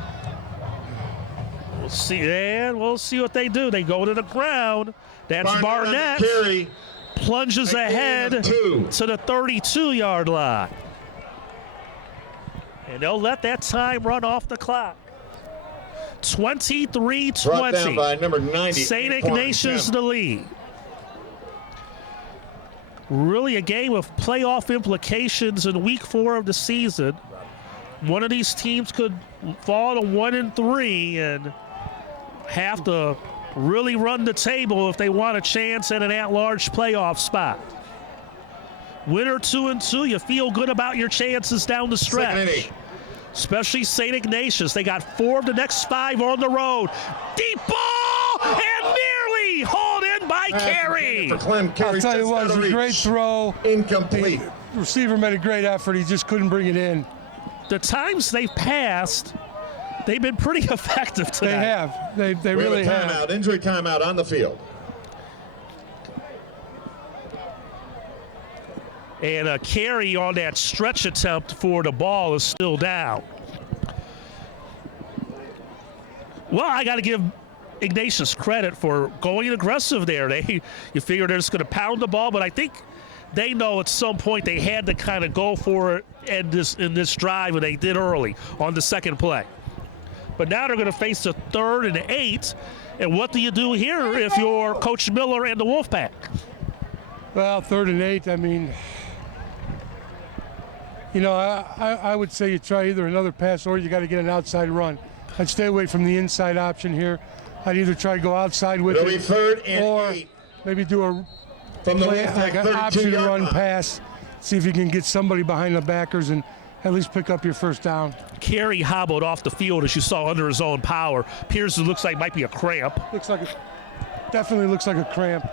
We'll see what they do. They go to the ground. That's Barnett. Carey. Plunges A gain ahead of 2. to the 32-yard line. And they'll let that time run off the clock. Brought down by 23-20. number 90. St. Ignatius the lead. Really a game of playoff implications in week 4 of the season. One of these teams could fall to 1-3 and have to really run the table if they want a chance at an at-large playoff spot. Winner 2-2, you feel good about your chances down the stretch. Especially St. Ignatius. They got 4 of the next 5 on the road. Deep ball and nearly hauled in by Carey. For Clem Carey. I'll tell you what, it was a great throw. Incomplete. The receiver made a great effort. He just couldn't bring it in. The times they've passed, they've been pretty effective tonight. They have. They We really have a have. timeout, injury timeout on the field. And a carry on that stretch attempt for the ball is still down. Well, I got to give Ignatius credit for going aggressive there. You figure they're just going to pound the ball, but I think they know at some point they had to kind of go for it in this drive, and they did early on the second play. But now they're going to face a 3rd and 8. And what do you do here if you're Coach Miller and the Wolfpack? Well, 3rd and 8, I mean, you know, I would say you try either another pass or you got to get an outside run. I'd stay away from the inside option here. I'd either try to go outside with It'll be it 3rd and or 8 maybe do a from the play, Wolfpack like an option 32-yard run line. pass, see if you can get somebody behind the backers and at least pick up your first down. Carey hobbled off the field, as you saw, under his own power. Appears it looks like might be a cramp. Definitely looks like a cramp.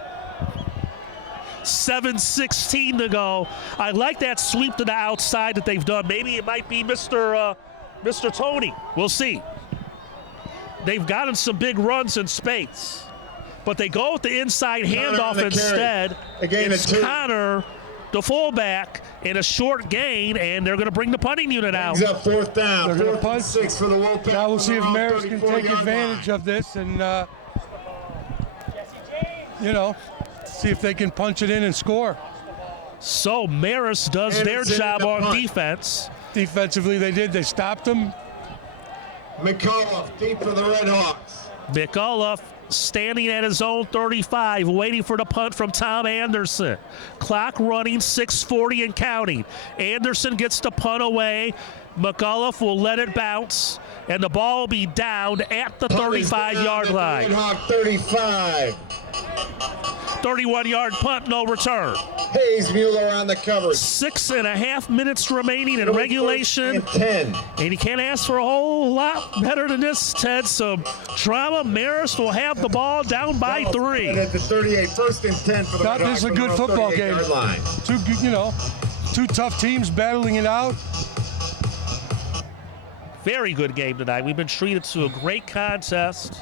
7:16 to go. I like that sweep to the outside that they've done. Maybe it might be Mr. Tony. We'll see. They've gotten some big runs in space, but they go with the inside handoff instead. It's Connor, the fullback, in a short gain, and they're going to bring the punting unit out. He's up 4th down. They're going to 4th punt. and 6 for the Wolfpack. Now we'll see if Marist can take 34-yard advantage line. of this and, see if they can punch it in and score. So Marist does And their it's in job the on punt. defense. Defensively, they did. They stopped them. McCullough deep for the Red Hawks. McAuliffe standing at his own 35, waiting for the punt from Tom Anderson. Clock running, 6:40 and counting. Anderson gets the punt away. McAuliffe will let it bounce, and the ball will be down at the 35-yard line. Red Hawk 35. 31-yard punt, no return. Hayes Mueller on the coverage. 6.5 minutes remaining in regulation. And 10. And you can't ask for a whole lot better than this, Ted. Some drama. Marist will have the ball down by 3. And at the 38, 1st and 10 for the Thought Red this Hawks was a from good their own football 38-yard game. line. Two tough teams battling it out. Very good game tonight. We've been treated to a great contest.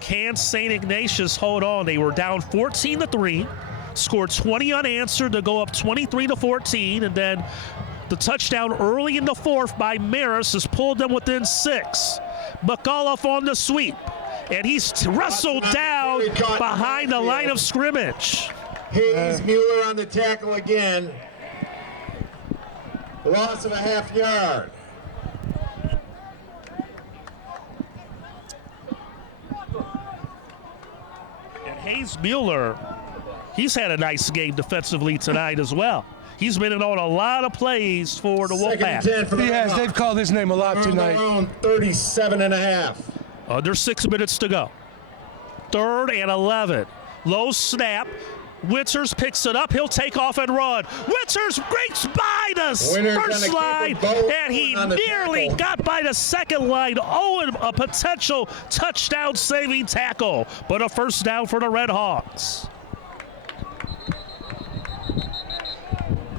Can St. Ignatius hold on? They were down 14-3, scored 20 unanswered to go up 23-14, and then the touchdown early in the 4th by Marist has pulled them within 6. McAuliffe on the sweep, and he's wrestled down behind the line of scrimmage. Hayes Mueller on the tackle again. Loss of a half yard. And Hayes Mueller, he's had a nice game defensively tonight as well. He's been in on a lot of plays for the 2nd and Wolfpack. 10 for the He Red has. Hawks. They've called his name a lot On tonight. their own 37.5. Under 6 minutes to go. 3rd and 11. Low snap. Winters picks it up. He'll take off and run. Winters breaks by the Winner's first gonna line, keep it going and he on the nearly tackle. got by the second line. Oh, and a potential touchdown-saving tackle, but a first down for the Red Hawks.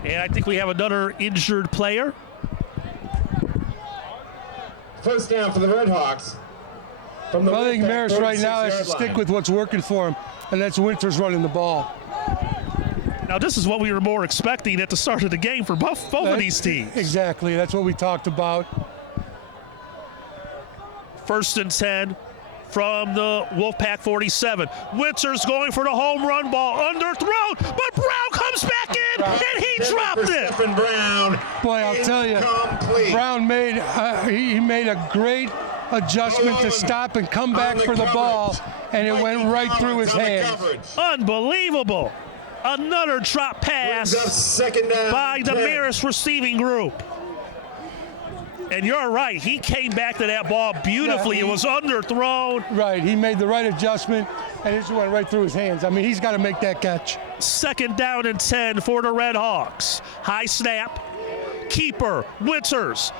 And I think we have another injured player. First down for the Red Hawks. From the I think Wolfpack Marist right now has to 36-yard stick line. with what's working for him, and that's Winters running the ball. Now, this is what we were more expecting at the start of the game for both of these teams. Exactly. That's what we talked about. 1st and 10 from the Wolfpack 47. Winters going for the home run ball, underthrown, but Brown comes back in, and he dropped it. Stephen Brown. Boy, I'll tell you, Incomplete. Brown made he made a great adjustment to stop and come back for the ball, and it went right through his hands. Unbelievable. Another drop Brings up pass 2nd down. by the 10. Marist receiving group. And you're right, he came back to that ball beautifully. It was underthrown. Right, he made the right adjustment, and it just went right through his hands. I mean, he's got to make that catch. 2nd down and 10 for the Red Hawks. High snap. Keeper, Winters,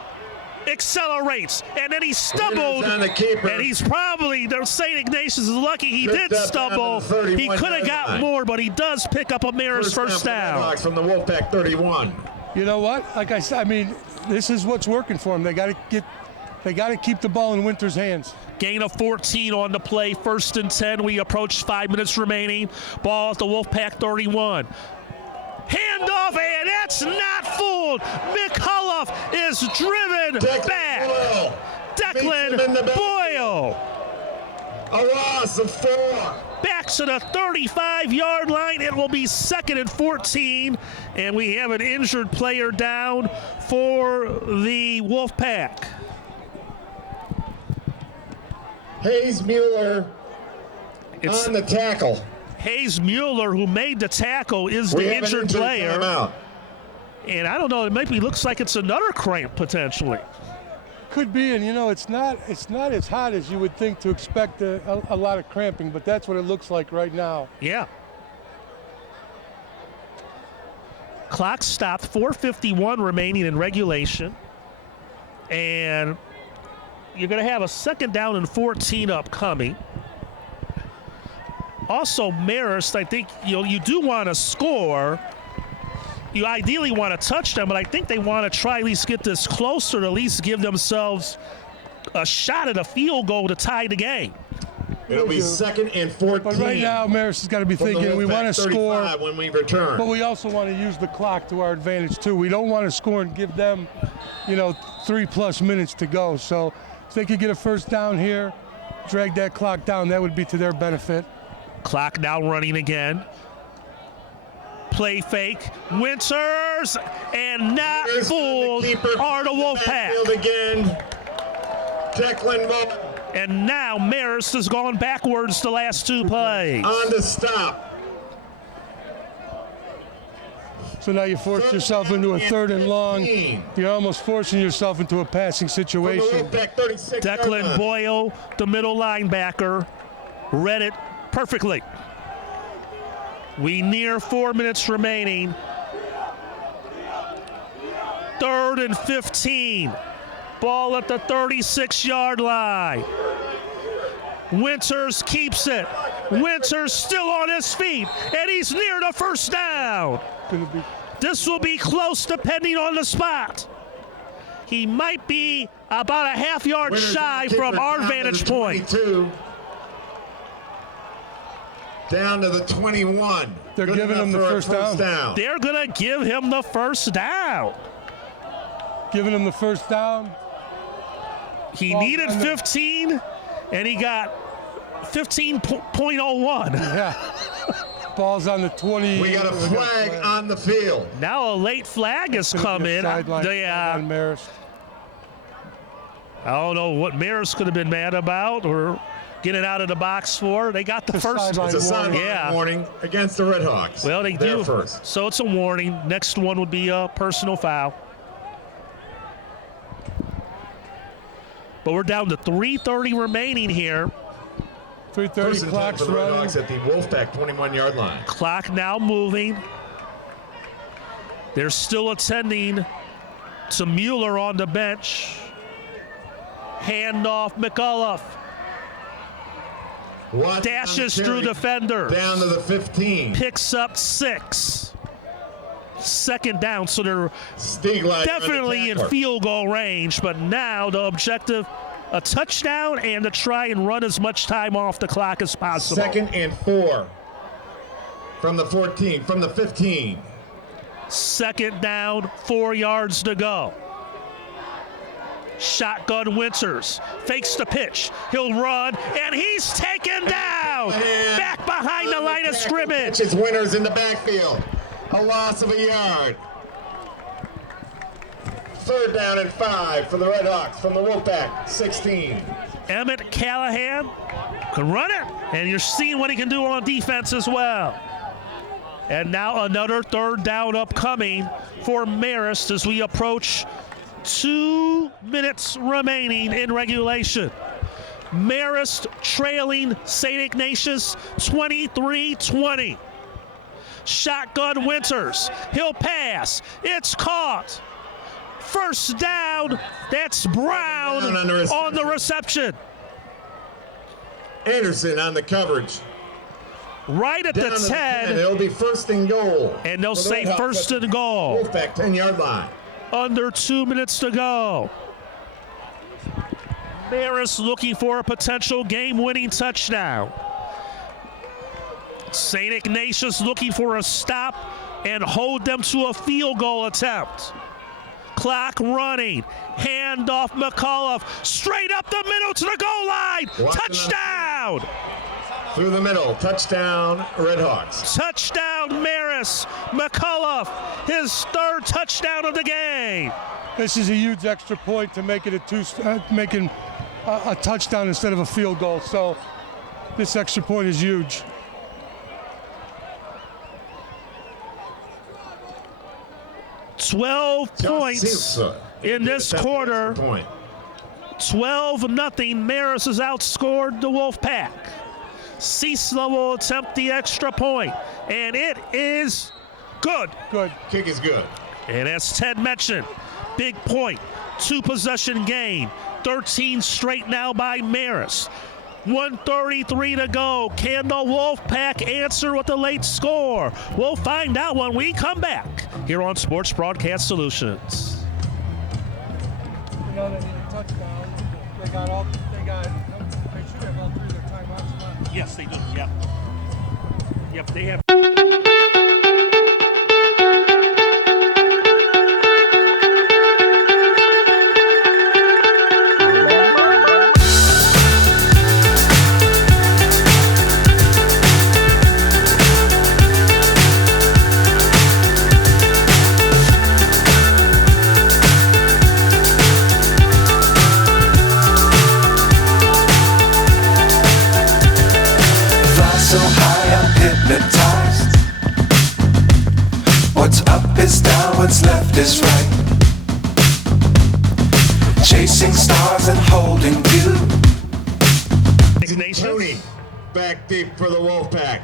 accelerates, and then he stumbled. On the keeper. And he's probably, St. Ignatius is lucky he Tripped did up stumble. down to the He could 31-yard have got line. more, but he does pick up a Marist first for the Red down. Hawks from the Wolfpack 31. You know what? Like I said, I mean, this is what's working for him. They got to keep the ball in Winters' hands. Gain of 14 on the play. 1st and 10. We approach 5 minutes remaining. Ball at the Wolfpack 31. Handoff, and that's not fooled. McCullough is driven back. Boyle. Declan Meets him in the back. Boyle A loss of 4. back to the 35-yard line. It will be 2nd and 14, and we have an injured player down for the Wolfpack. Hayes Mueller It's on the tackle. Hayes Mueller, who made the tackle, is We the have an injured injured player. timeout. And I don't know, it maybe looks like it's another cramp potentially. Could be, and you know, it's not as hot as you would think to expect a lot of cramping, but that's what it looks like right now. Yeah. Clock stopped, 4:51 remaining in regulation. And you're going to have a 2nd down and 14 upcoming. Also, Marist, I think you do want to score. You ideally want to touch them, but I think they want to try at least get this closer to at least give themselves a shot at a field goal to tie the game. It'll be 2nd and 14. But right now, Marist has got to be thinking we want to score, when we return. but we also want to use the clock to our advantage too. We don't want to score and give them, 3+ minutes to go. So if they could get a first down here, drag that clock down, that would be to their benefit. Clock now running again. Play fake. Winters and not Here's fooled the keeper are the in the Wolfpack. backfield again. Declan Mullen And now Marist has gone backwards the last 2 plays. on the stop. So now you force yourself into a 3rd and long. You're almost forcing yourself into a passing From the situation. Wolfpack 36 yard Declan line. Boyle, the middle linebacker, read it perfectly. We near 4 minutes remaining. 3rd and 15. Ball at the 36-yard line. Winters keeps it. Winters still on his feet, and he's near the first down. This will be close depending on the spot. He might be about a half-yard Winners shy and the from keeper our down to vantage the point. 22. Down to the 21. They're Good giving enough him the for a first down. They're going to give him the first down. Giving him the first down. He Ball's needed on the- 15, and he got 15.01. Yeah. Ball's on the 20. We got a flag on the field. Now a late flag has come in. Sideline I Marist. don't know what Marist could have been mad about or getting out of the box for. They got the first. sideline It's a warning. sideline Yeah. warning against the Redhawks. Well, they They're do. first. So it's a warning. Next one would be a personal foul. But we're down to 3:30 remaining here. 3:30 First and 10 clock's for the running. Redhawks at the Wolfpack 21-yard line. Clock now moving. They're still attending to Mueller on the bench. Handoff McAuliffe. Watson Dashes on the through carry, defender. Down to the 15. Picks up 6. 2nd down, so they're Stieglager definitely in tackler. field goal range, but now the objective, a touchdown and to try and run as much time off the clock as possible. 2nd and 4 from the 14, from the 15. 2nd down, 4 yards to go. Shotgun Winters fakes the pitch. He'll run, and he's taken down. And Back behind the line of scrimmage. Catches Winners in the backfield. A loss of a yard. 3rd down and 5 for the Redhawks from the Wolfpack 16. Emmett Callahan can run it, and you're seeing what he can do on defense as well. And now another 3rd down upcoming for Marist as we approach 2 minutes remaining in regulation. Marist trailing St. Ignatius 23-20. Shotgun Winters. He'll pass. It's caught. First down. That's Brown on the reception. Anderson on the coverage. Right at Down the to 10. It'll be 1st and goal. And they'll for the say Redhawks 1st at and goal. Wolfpack 10-yard line. Under 2 minutes to go. Marist looking for a potential game-winning touchdown. St. Ignatius looking for a stop and hold them to a field goal attempt. Clock running. Handoff McAuliffe. Straight up the middle to the goal line. Watson Touchdown! Through the middle. Touchdown, Redhawks. Touchdown, Marist. McAuliffe, his 3rd touchdown of the game. This is a huge extra point to make it making a touchdown instead of a field goal. So this extra point is huge. Points in this quarter. 12-0. Marist has outscored the Wolfpack. Cecil will attempt the extra point, and it is good. Good. Kick is good. And as Ted mentioned, big point, 2-possession game, 13 straight now by Marist. 1:33 to go. Can the Wolfpack answer with a late score? We'll find out when we come back here on Sports Broadcast Solutions. You know, they need a touchdown. They should have all 3 of their timeouts left. Yes, they do. Yep. Yep, they have. So high I'm hypnotized. What's up is down, what's left is right. Chasing stars and holding you. Ignatius. Tony back deep for the Wolfpack.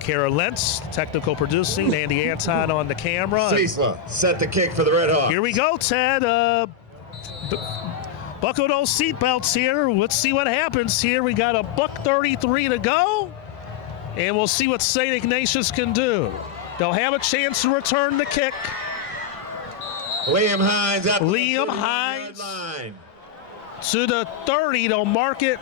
Kara Lentz, technical producing. Andy Anton on the camera. Cecil set the kick for the Red Hawks. Here we go, Ted. Buckle those seatbelts here. Let's see what happens here. We got a $1:33 to go. And we'll see what St. Ignatius can do. They'll have a chance to return the kick. Liam Hines out Liam the Hines. line. To the 30. They'll mark it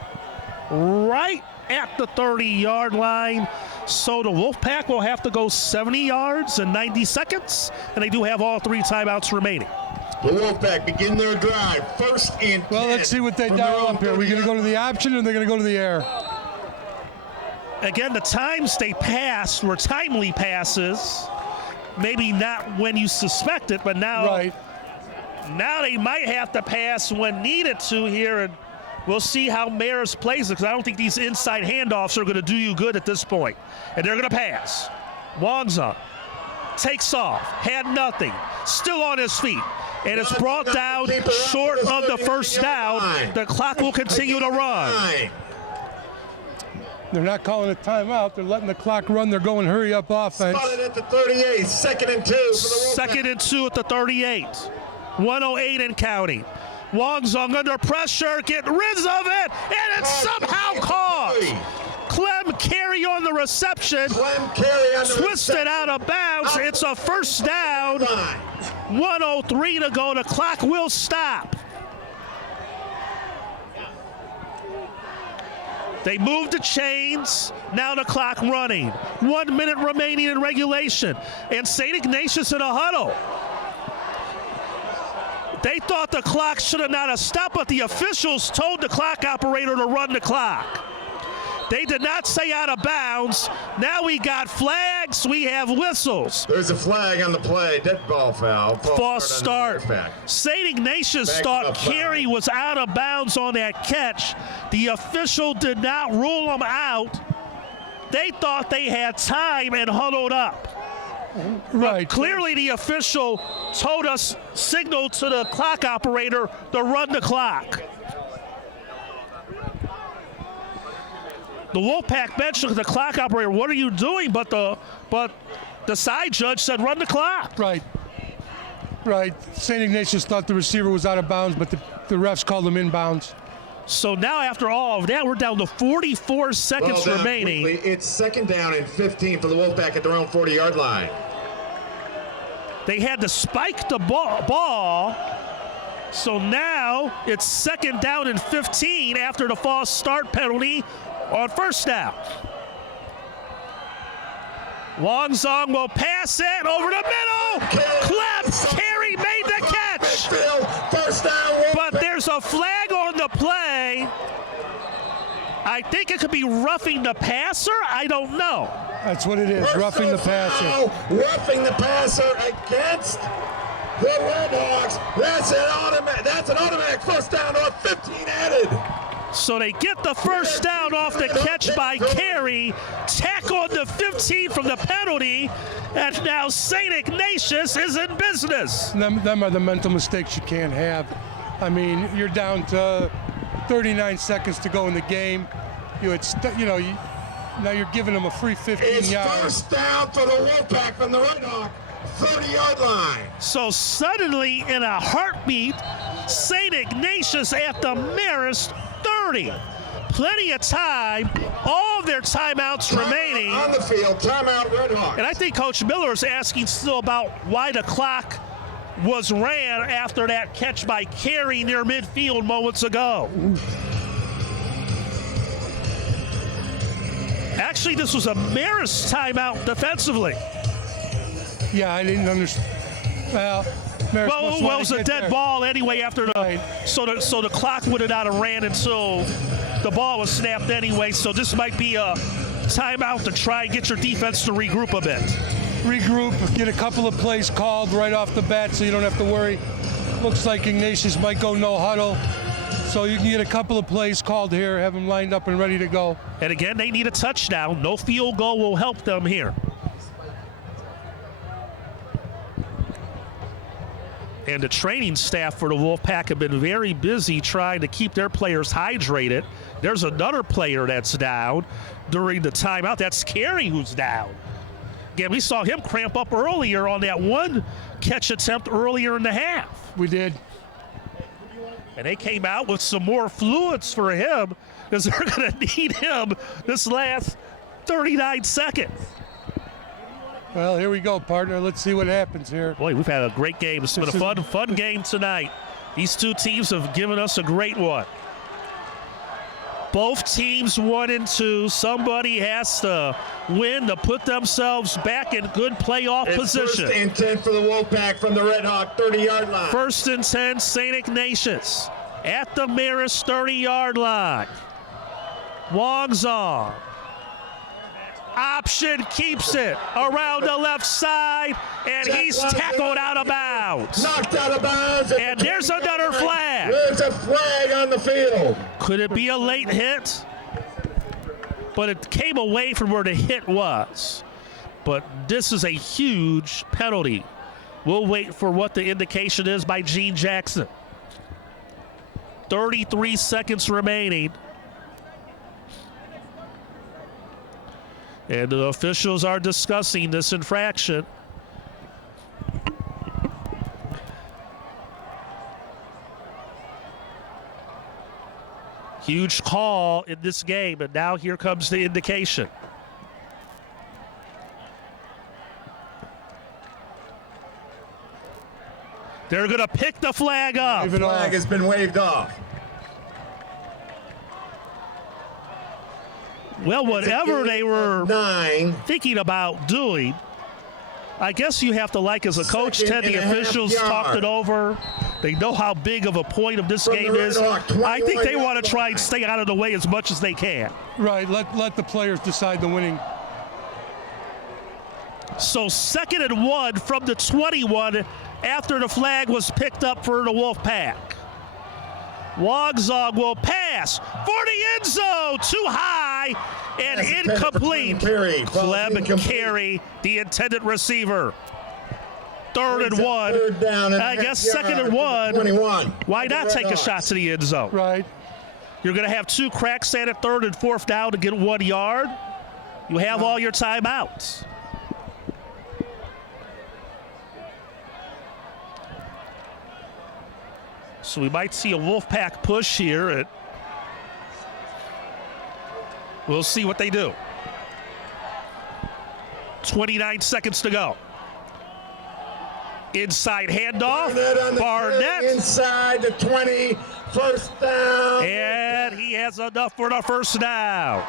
right at the 30-yard line. So the Wolfpack will have to go 70 yards in 90 seconds. And they do have all 3 timeouts remaining. The Wolfpack begin their drive. First and 10. Well, let's see what they from dial their own up here. Are we going to go to the option or are they going to go to the air? Again, the times they passed were timely passes. Maybe not when you suspect it, but now, Right. now they might have to pass when needed to here, and we'll see how Marist plays it, because I don't think these inside handoffs are going to do you good at this point. And they're going to pass. Wongzong takes off, had nothing, still on his feet, and it's brought down short of the first down. The clock will continue to run. They're not calling a timeout. They're letting the clock run. They're going hurry up offense. Spotted at the 38. Second and 2 for the Wolfpack. Second and 2 at the 38. 1:08 and counting. Wongzong under pressure, get rid of it, and it's somehow caught. Clem Carey on the reception, Clem Carey on the twisted out of bounds. It's a first down. 1:03 to go. The clock will stop. They moved the chains. Now the clock running. 1 minute remaining in regulation. And St. Ignatius in a huddle. They thought the clock should have not have stopped, but the officials told the clock operator to run the clock. They did not say out of bounds. Now we got flags, we have whistles. There's a flag on the play. Dead ball foul. False start. On the Wolfpack. St. Ignatius Back thought up five. Carey was out of bounds on that catch. The official did not rule him out. They thought they had time and huddled up. Right. Clearly the official told us, signaled to the clock operator to run the clock. The Wolfpack bench looked at the clock operator, what are you doing? But the side judge said, run the clock. Right. Right. St. Ignatius thought the receiver was out of bounds, but the refs called him inbounds. So now after all of that, we're down to 44 seconds Well down remaining. quickly. It's second down and 15 for the Wolfpack at their own 40-yard line. They had to spike the ball. So now it's second down and 15 after the false start penalty on first down. Wongzong will pass it over the middle. Clem Carey made the catch. First down, Wolfpack. But there's a flag on the play. I think it could be roughing the passer. I don't know. That's what it is, roughing the passer. Roughing the passer against the Red Hawks. That's an automatic first down or 15 added. So they get the first down off the catch by Carey, tack on the 15 from the penalty, and now St. Ignatius is in business. Them are the mental mistakes you can't have. I mean, you're down to 39 seconds to go in the game. Now you're giving them a free 15 It's yards. first down for the Wolfpack from the Red Hawk 30-yard line. So suddenly, in a heartbeat, St. Ignatius at the Marist 30. plenty of time. All of their timeouts remaining. On the field, timeout Red Hawks. And I think Coach Miller is asking still about why the clock was ran after that catch by Carey near midfield moments ago. Actually, this was a Marist timeout defensively. Yeah, I didn't understand. Well, Marist Well, must it want was to a get dead there. ball anyway after the Right. so the clock would have not have ran until the ball was snapped anyway. So this might be a timeout to try and get your defense to regroup a bit. Regroup, get a couple of plays called right off the bat so you don't have to worry. Looks like Ignatius might go no huddle. So you can get a couple of plays called here, have them lined up and ready to go. And again, they need a touchdown. No field goal will help them here. And the training staff for the Wolfpack have been very busy trying to keep their players hydrated. There's another player that's down during the timeout. That's Carey who's down. Again, we saw him cramp up earlier on that one catch attempt earlier in the half. We did. And they came out with some more fluids for him because they're going to need him this last 39 seconds. Well, here we go, partner. Let's see what happens here. Boy, we've had a great game. It's been a fun game tonight. These two teams have given us a great one. Both teams 1 and 2. Somebody has to win to put themselves back in good playoff It's position. 1st and 10 for the Wolfpack from the Red Hawk 30-yard line. 1st and 10, St. Ignatius at the Marist 30-yard line. Wongzong. Option keeps it around the left side, and he's tackled out of bounds. Knocked out of bounds. And there's another flag. There's a flag on the field. Could it be a late hit? But it came away from where the hit was. But this is a huge penalty. We'll wait for what the indication is by Gene Jackson. 33 seconds remaining. And the officials are discussing this infraction. Huge call in this game, and now here comes the indication. They're going to pick the flag up. Wave it off. Flag has been waved off. Well, whatever they were 9. thinking about doing, I guess you have to, like as a coach, Ted, the 2.5 officials yards. talked it over. They know how big of a point of this From the game Red is. Hawk, 21 I think they want yard to try line. and stay out of the way as much as they can. Right, let the players decide the winning. So 2nd and 1 from the 21 after the flag was picked up for the Wolfpack. Wongzong will pass for the end zone, too high and Pass intended for incomplete. Carey. Clem Incomplete. Carey, the intended receiver. 3rd and 1. 3rd down and I a half guess 2nd yard and for the 1. 21. Why not Red take a Hawks. shot to the end zone? Right. You're going to have 2 cracks at it, 3rd and 4th down to get 1 yard. You have all your timeouts. So we might see a Wolfpack push here. And we'll see what they do. 29 seconds to go. Inside handoff. on the Barnett. 30, inside the 20. 1st down. And he has enough for the 1st down.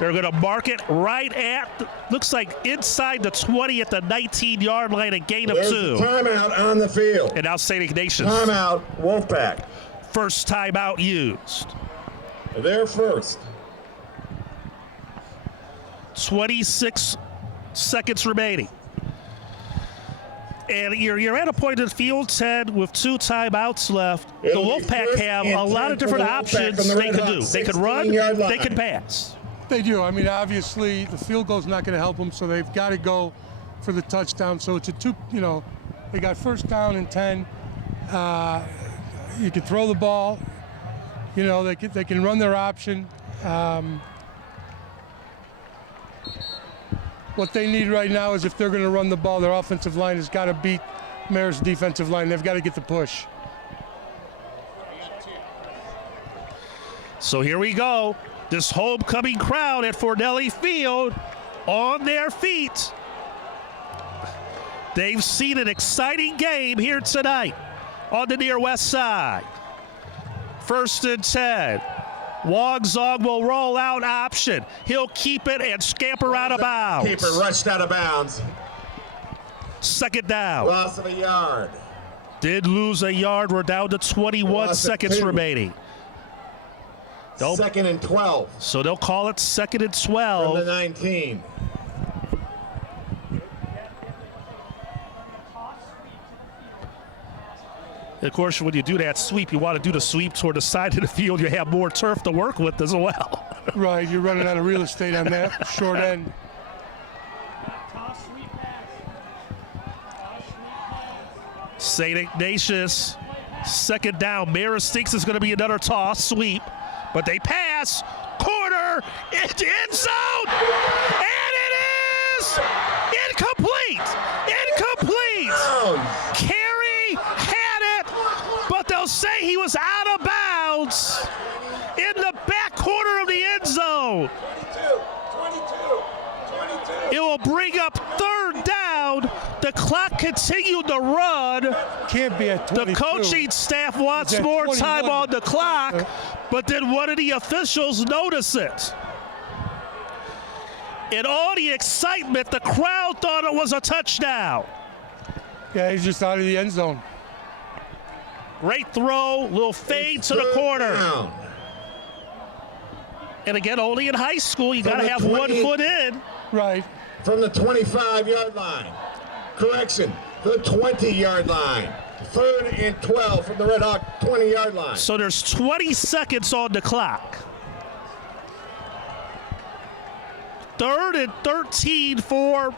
They're going to mark it right at, looks like inside the 20 at the 19-yard line, a gain of There's 2. a timeout on the field. And now St. Ignatius. Timeout, Wolfpack. First timeout used. They're first. 26 seconds remaining. And you're at a point in the field, Ted, with 2 timeouts left. The It'll be Wolfpack 1st have and a lot 10 of different for the Wolfpack options from the they Red could do. Hawks, They could run, 16-yard they line. could pass. They do. I mean, obviously, the field goal's not going to help them, so they've got to go for the touchdown. So it's a 2, they got 1st down and 10. You can throw the ball. They can run their option. What they need right now is if they're going to run the ball, their offensive line has got to beat Marist's defensive line. They've got to get the push. So here we go. This homecoming crowd at Fornelli Field on their feet. They've seen an exciting game here tonight on the near west side. 1st and 10. Wogzog will roll out option. He'll keep it and scamper out of bounds. Keeper rushed out of bounds. 2nd down. Loss of a yard. Did lose a yard. We're down to 21 Loss of seconds 2. remaining. 2nd and 12 So they'll call it 2nd and from 12. the 19. Of course, when you do that sweep, you want to do the sweep toward the side of the field. You have more turf to work with as well. Right, you're running out of real estate on that short end. St. Ignatius, 2nd down. Marist thinks it's going to be another toss sweep, but they pass. Corner into end zone, and it is incomplete. Carey had it, but they'll say he was out of bounds in the back corner of the end zone. 22. It will bring up 3rd down. The clock continued to run. Can't be at 22. The coaching staff wants It's at more 21. time on the clock, but then one of the officials notice it. In all the excitement, the crowd thought it was a touchdown. Yeah, he's just out of the end zone. Great throw, little fade to the 3rd corner. down. And again, only in high school, you From got to the have 20. 1 foot in. Right. From the 25-yard line. Correction, the 20-yard line. 3rd and 12 from the Red Hawk 20-yard line. So there's 20 seconds on the clock. 3rd and 13 for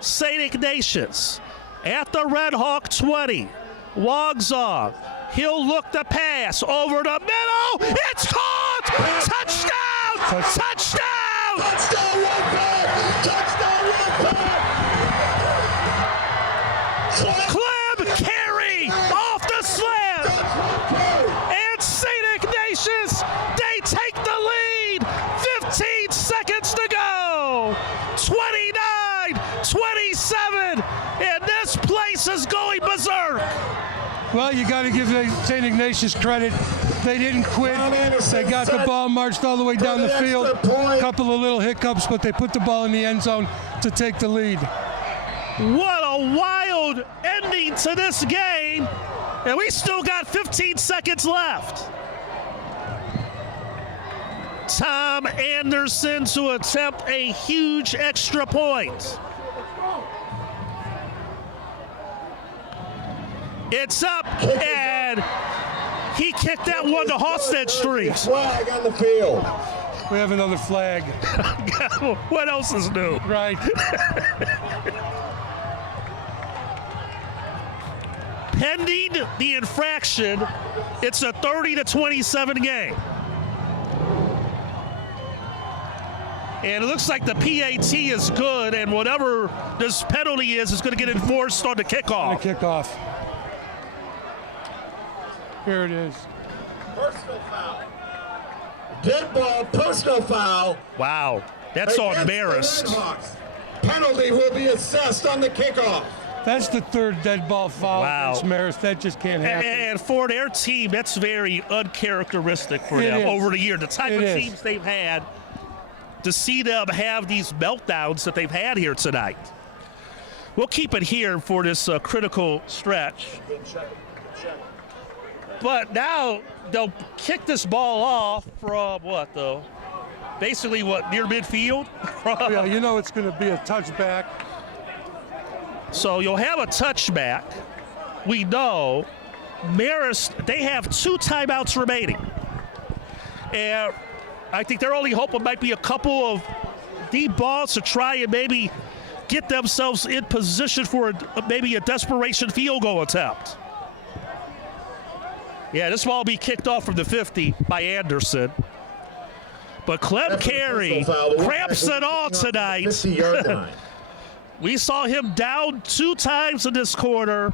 St. Ignatius. At the Red Hawk 20. Wogzog. He'll look to pass over the middle. It's caught! Touchdown! Touchdown! Touchdown, Wolfpack! Touchdown, Wolfpack! Clem Carey off the slam! And St. Ignatius, they take the lead. 15 seconds to go. 29-27. And this place is going berserk. Well, you got to give St. Ignatius credit. They didn't quit. They got the ball marched all the way down the field. A couple of little hiccups, but they put the ball in the end zone to take the lead. What a wild ending to this game. And we still got 15 seconds left. Tom Anderson to attempt a huge extra point. It's up, and he kicked that one to Halstead Street. Flag on the field. We have another flag. What else is new? Right. Pending the infraction, it's a 30-27 game. And it looks like the PAT is good, and whatever this penalty is going to get enforced on the kickoff. The kickoff. Here it is. Personal foul. Dead ball, personal foul. Wow, that's on against the Marist. Red Hawks. Penalty will be assessed on the kickoff. That's the 3rd dead ball foul Wow. against Marist. That just can't happen. And for their team, that's very uncharacteristic for It them is. over the year. The type It of is. teams they've had, to see them have these meltdowns that they've had here tonight. We'll keep it here for this critical stretch. But now they'll kick this ball off from what, though? Basically, what, near midfield? Yeah, you know it's going to be a touchback. So you'll have a touchback. We know Marist, they have 2 timeouts remaining. And I think their only hope might be a couple of deep balls to try and maybe get themselves in position for maybe a desperation field goal attempt. Yeah, this ball will be kicked off from the 50 by Anderson. But Clem Carey cramps it all tonight. 50-yard line. We saw him down 2 times in this quarter,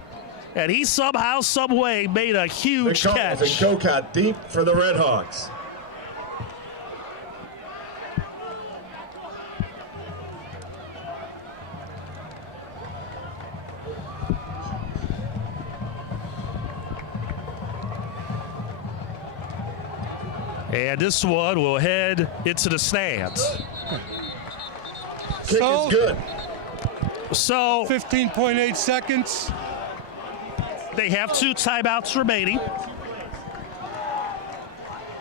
and he somehow, some way made a huge catch. And Kokot deep for the Red Hawks. And this one will head into the stands. Kick is good. So 15.8 seconds. they have 2 timeouts remaining.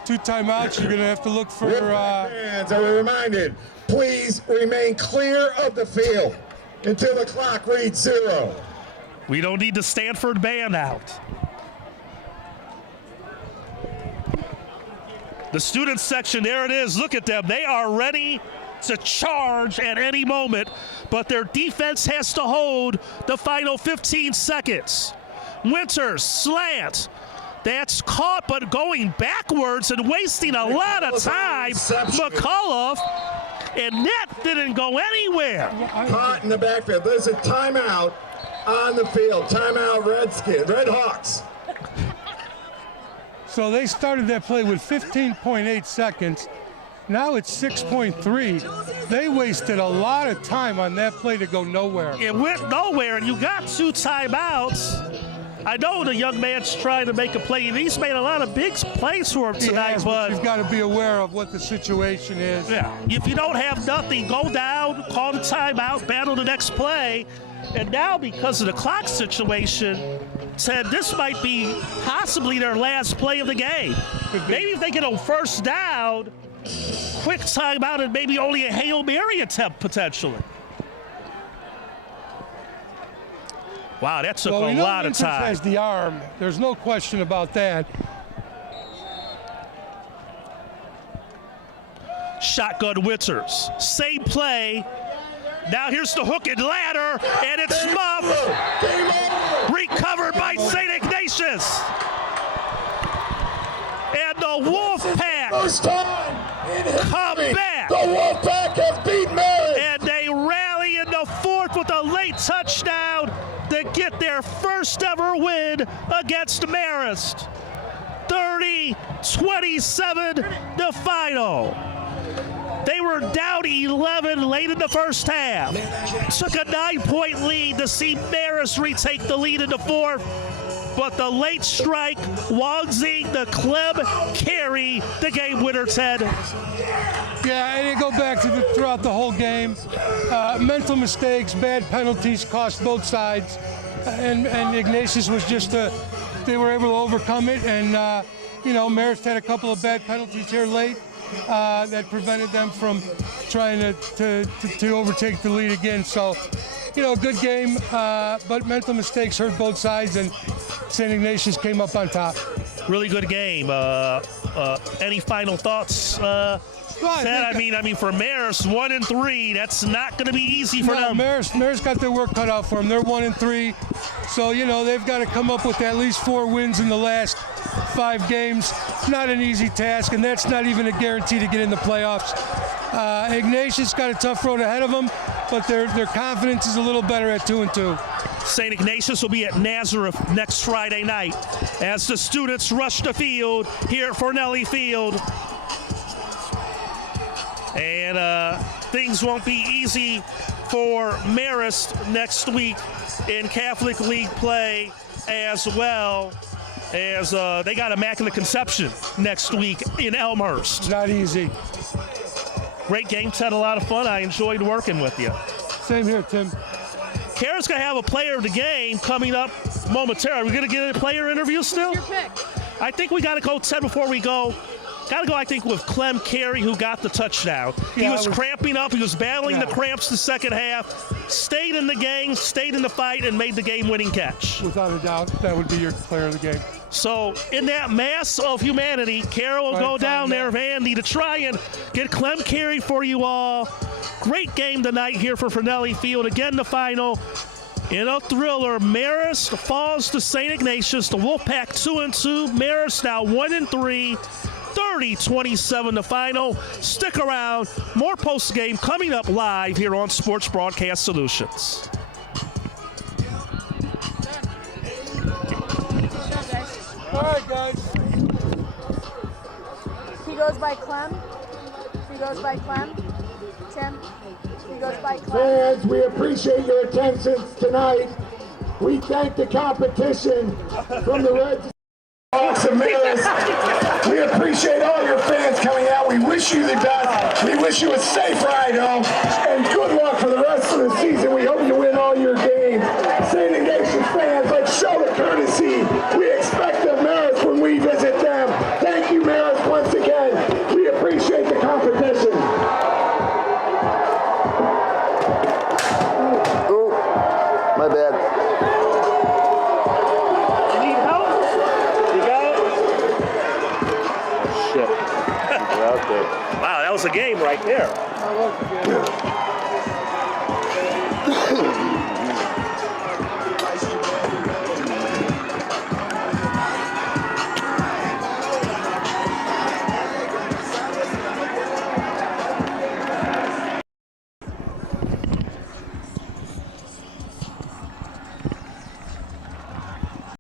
2 timeouts. You're going to have to look for. Fans are reminded, please remain clear of the field until the clock reads 0. We don't need the Stanford band out. The student section, there it is. Look at them. They are ready to charge at any moment, but their defense has to hold the final 15 seconds. Winters, slant. That's caught, but going backwards and wasting a lot of time. McCullough, and that didn't go anywhere. Caught in the backfield. There's a timeout on the field. Timeout, Red Hawks. So they started that play with 15.8 seconds. Now it's 6.3. They wasted a lot of time on that play to go nowhere. It went nowhere, and you got 2 timeouts. I know the young man's trying to make a play. He's made a lot of big plays for him tonight, but you've got to be aware of what the situation is. yeah, if you don't have nothing, go down, call the timeout, battle the next play. And now, because of the clock situation, said this might be possibly their last play of the game. Maybe if they get a first down, quick timeout, and maybe only a Hail Mary attempt potentially. Wow, that took a lot of time. Has the arm. There's no question about that. Shotgun Winters. Same play. Now here's the hook and ladder, and it's muffed. Recovered by St. Ignatius. And the Wolfpack First time in history, come back. the Wolfpack has beat Marist. And they rally in the 4th with a late touchdown to get their first ever win against Marist. 30-27 the final. They were down 11 late in the first half. Took a 9-point lead to see Marist retake the lead in the 4th. But the late strike, Wangzi, the Clem carry, the game winner, Ted. Yeah, and you go back to throughout the whole game. Mental mistakes, bad penalties cost both sides. And Ignatius was just, they were able to overcome it. And, Marist had a couple of bad penalties here late that prevented them from trying to overtake the lead again. So, good game, but mental mistakes hurt both sides, and St. Ignatius came up on top. Really good game. Any final thoughts, Ted? I mean, for Marist, 1-3, that's not going to be easy for them. Marist got their work cut out for them. They're 1-3, so they've got to come up with at least 4 wins in the last 5 games. Not an easy task, and that's not even a guarantee to get in the playoffs. Ignatius got a tough road ahead of them, but their confidence is a little better at 2-2. St. Ignatius will be at Nazareth next Friday night as the students rush the field here at Fornelli Field. And things won't be easy for Marist next week in Catholic League play, as well as they got Immaculate Conception next week in Elmhurst. Not easy. Great game, Ted. A lot of fun. I enjoyed working with you. Same here, Tim. Karen's going to have a player of the game coming up momentarily. Are we going to get a player interview still? Your pick. I think we got to go, Ted, before we go. Got to go, I think, with Clem Carey, who got the touchdown. He was cramping up. He was battling the cramps the second half. Stayed in the game, stayed in the fight, and made the game-winning catch. Without a doubt, that would be your player of the game. So, in that mass of humanity, Carol will go down there, Vandy, to try and get Clem Carey for you all. Great game tonight here for Fornelli Field. Again, the final. In a thriller, Marist falls to St. Ignatius. The Wolfpack 2-2. Marist now 1-3. 30-27 the final. Stick around. More post-game coming up live here on Sports Broadcast Solutions. All right, guys. He goes by Clem. He goes by Clem. Tim. He goes by Clem. Fans, we appreciate your attention tonight. We thank the competition from the Red Hawks and Marist. We appreciate all your fans. wish you the best. We wish you a safe ride home, and good luck for the rest of the season. We hope you win all your games. St. Ignatius fans, let's show the courtesy we expect of Marist when we visit them. Thank you, Marist, once again. We appreciate the competition. Ooh, my bad. You need help? You got it? Shit. Wow, that was a game right there.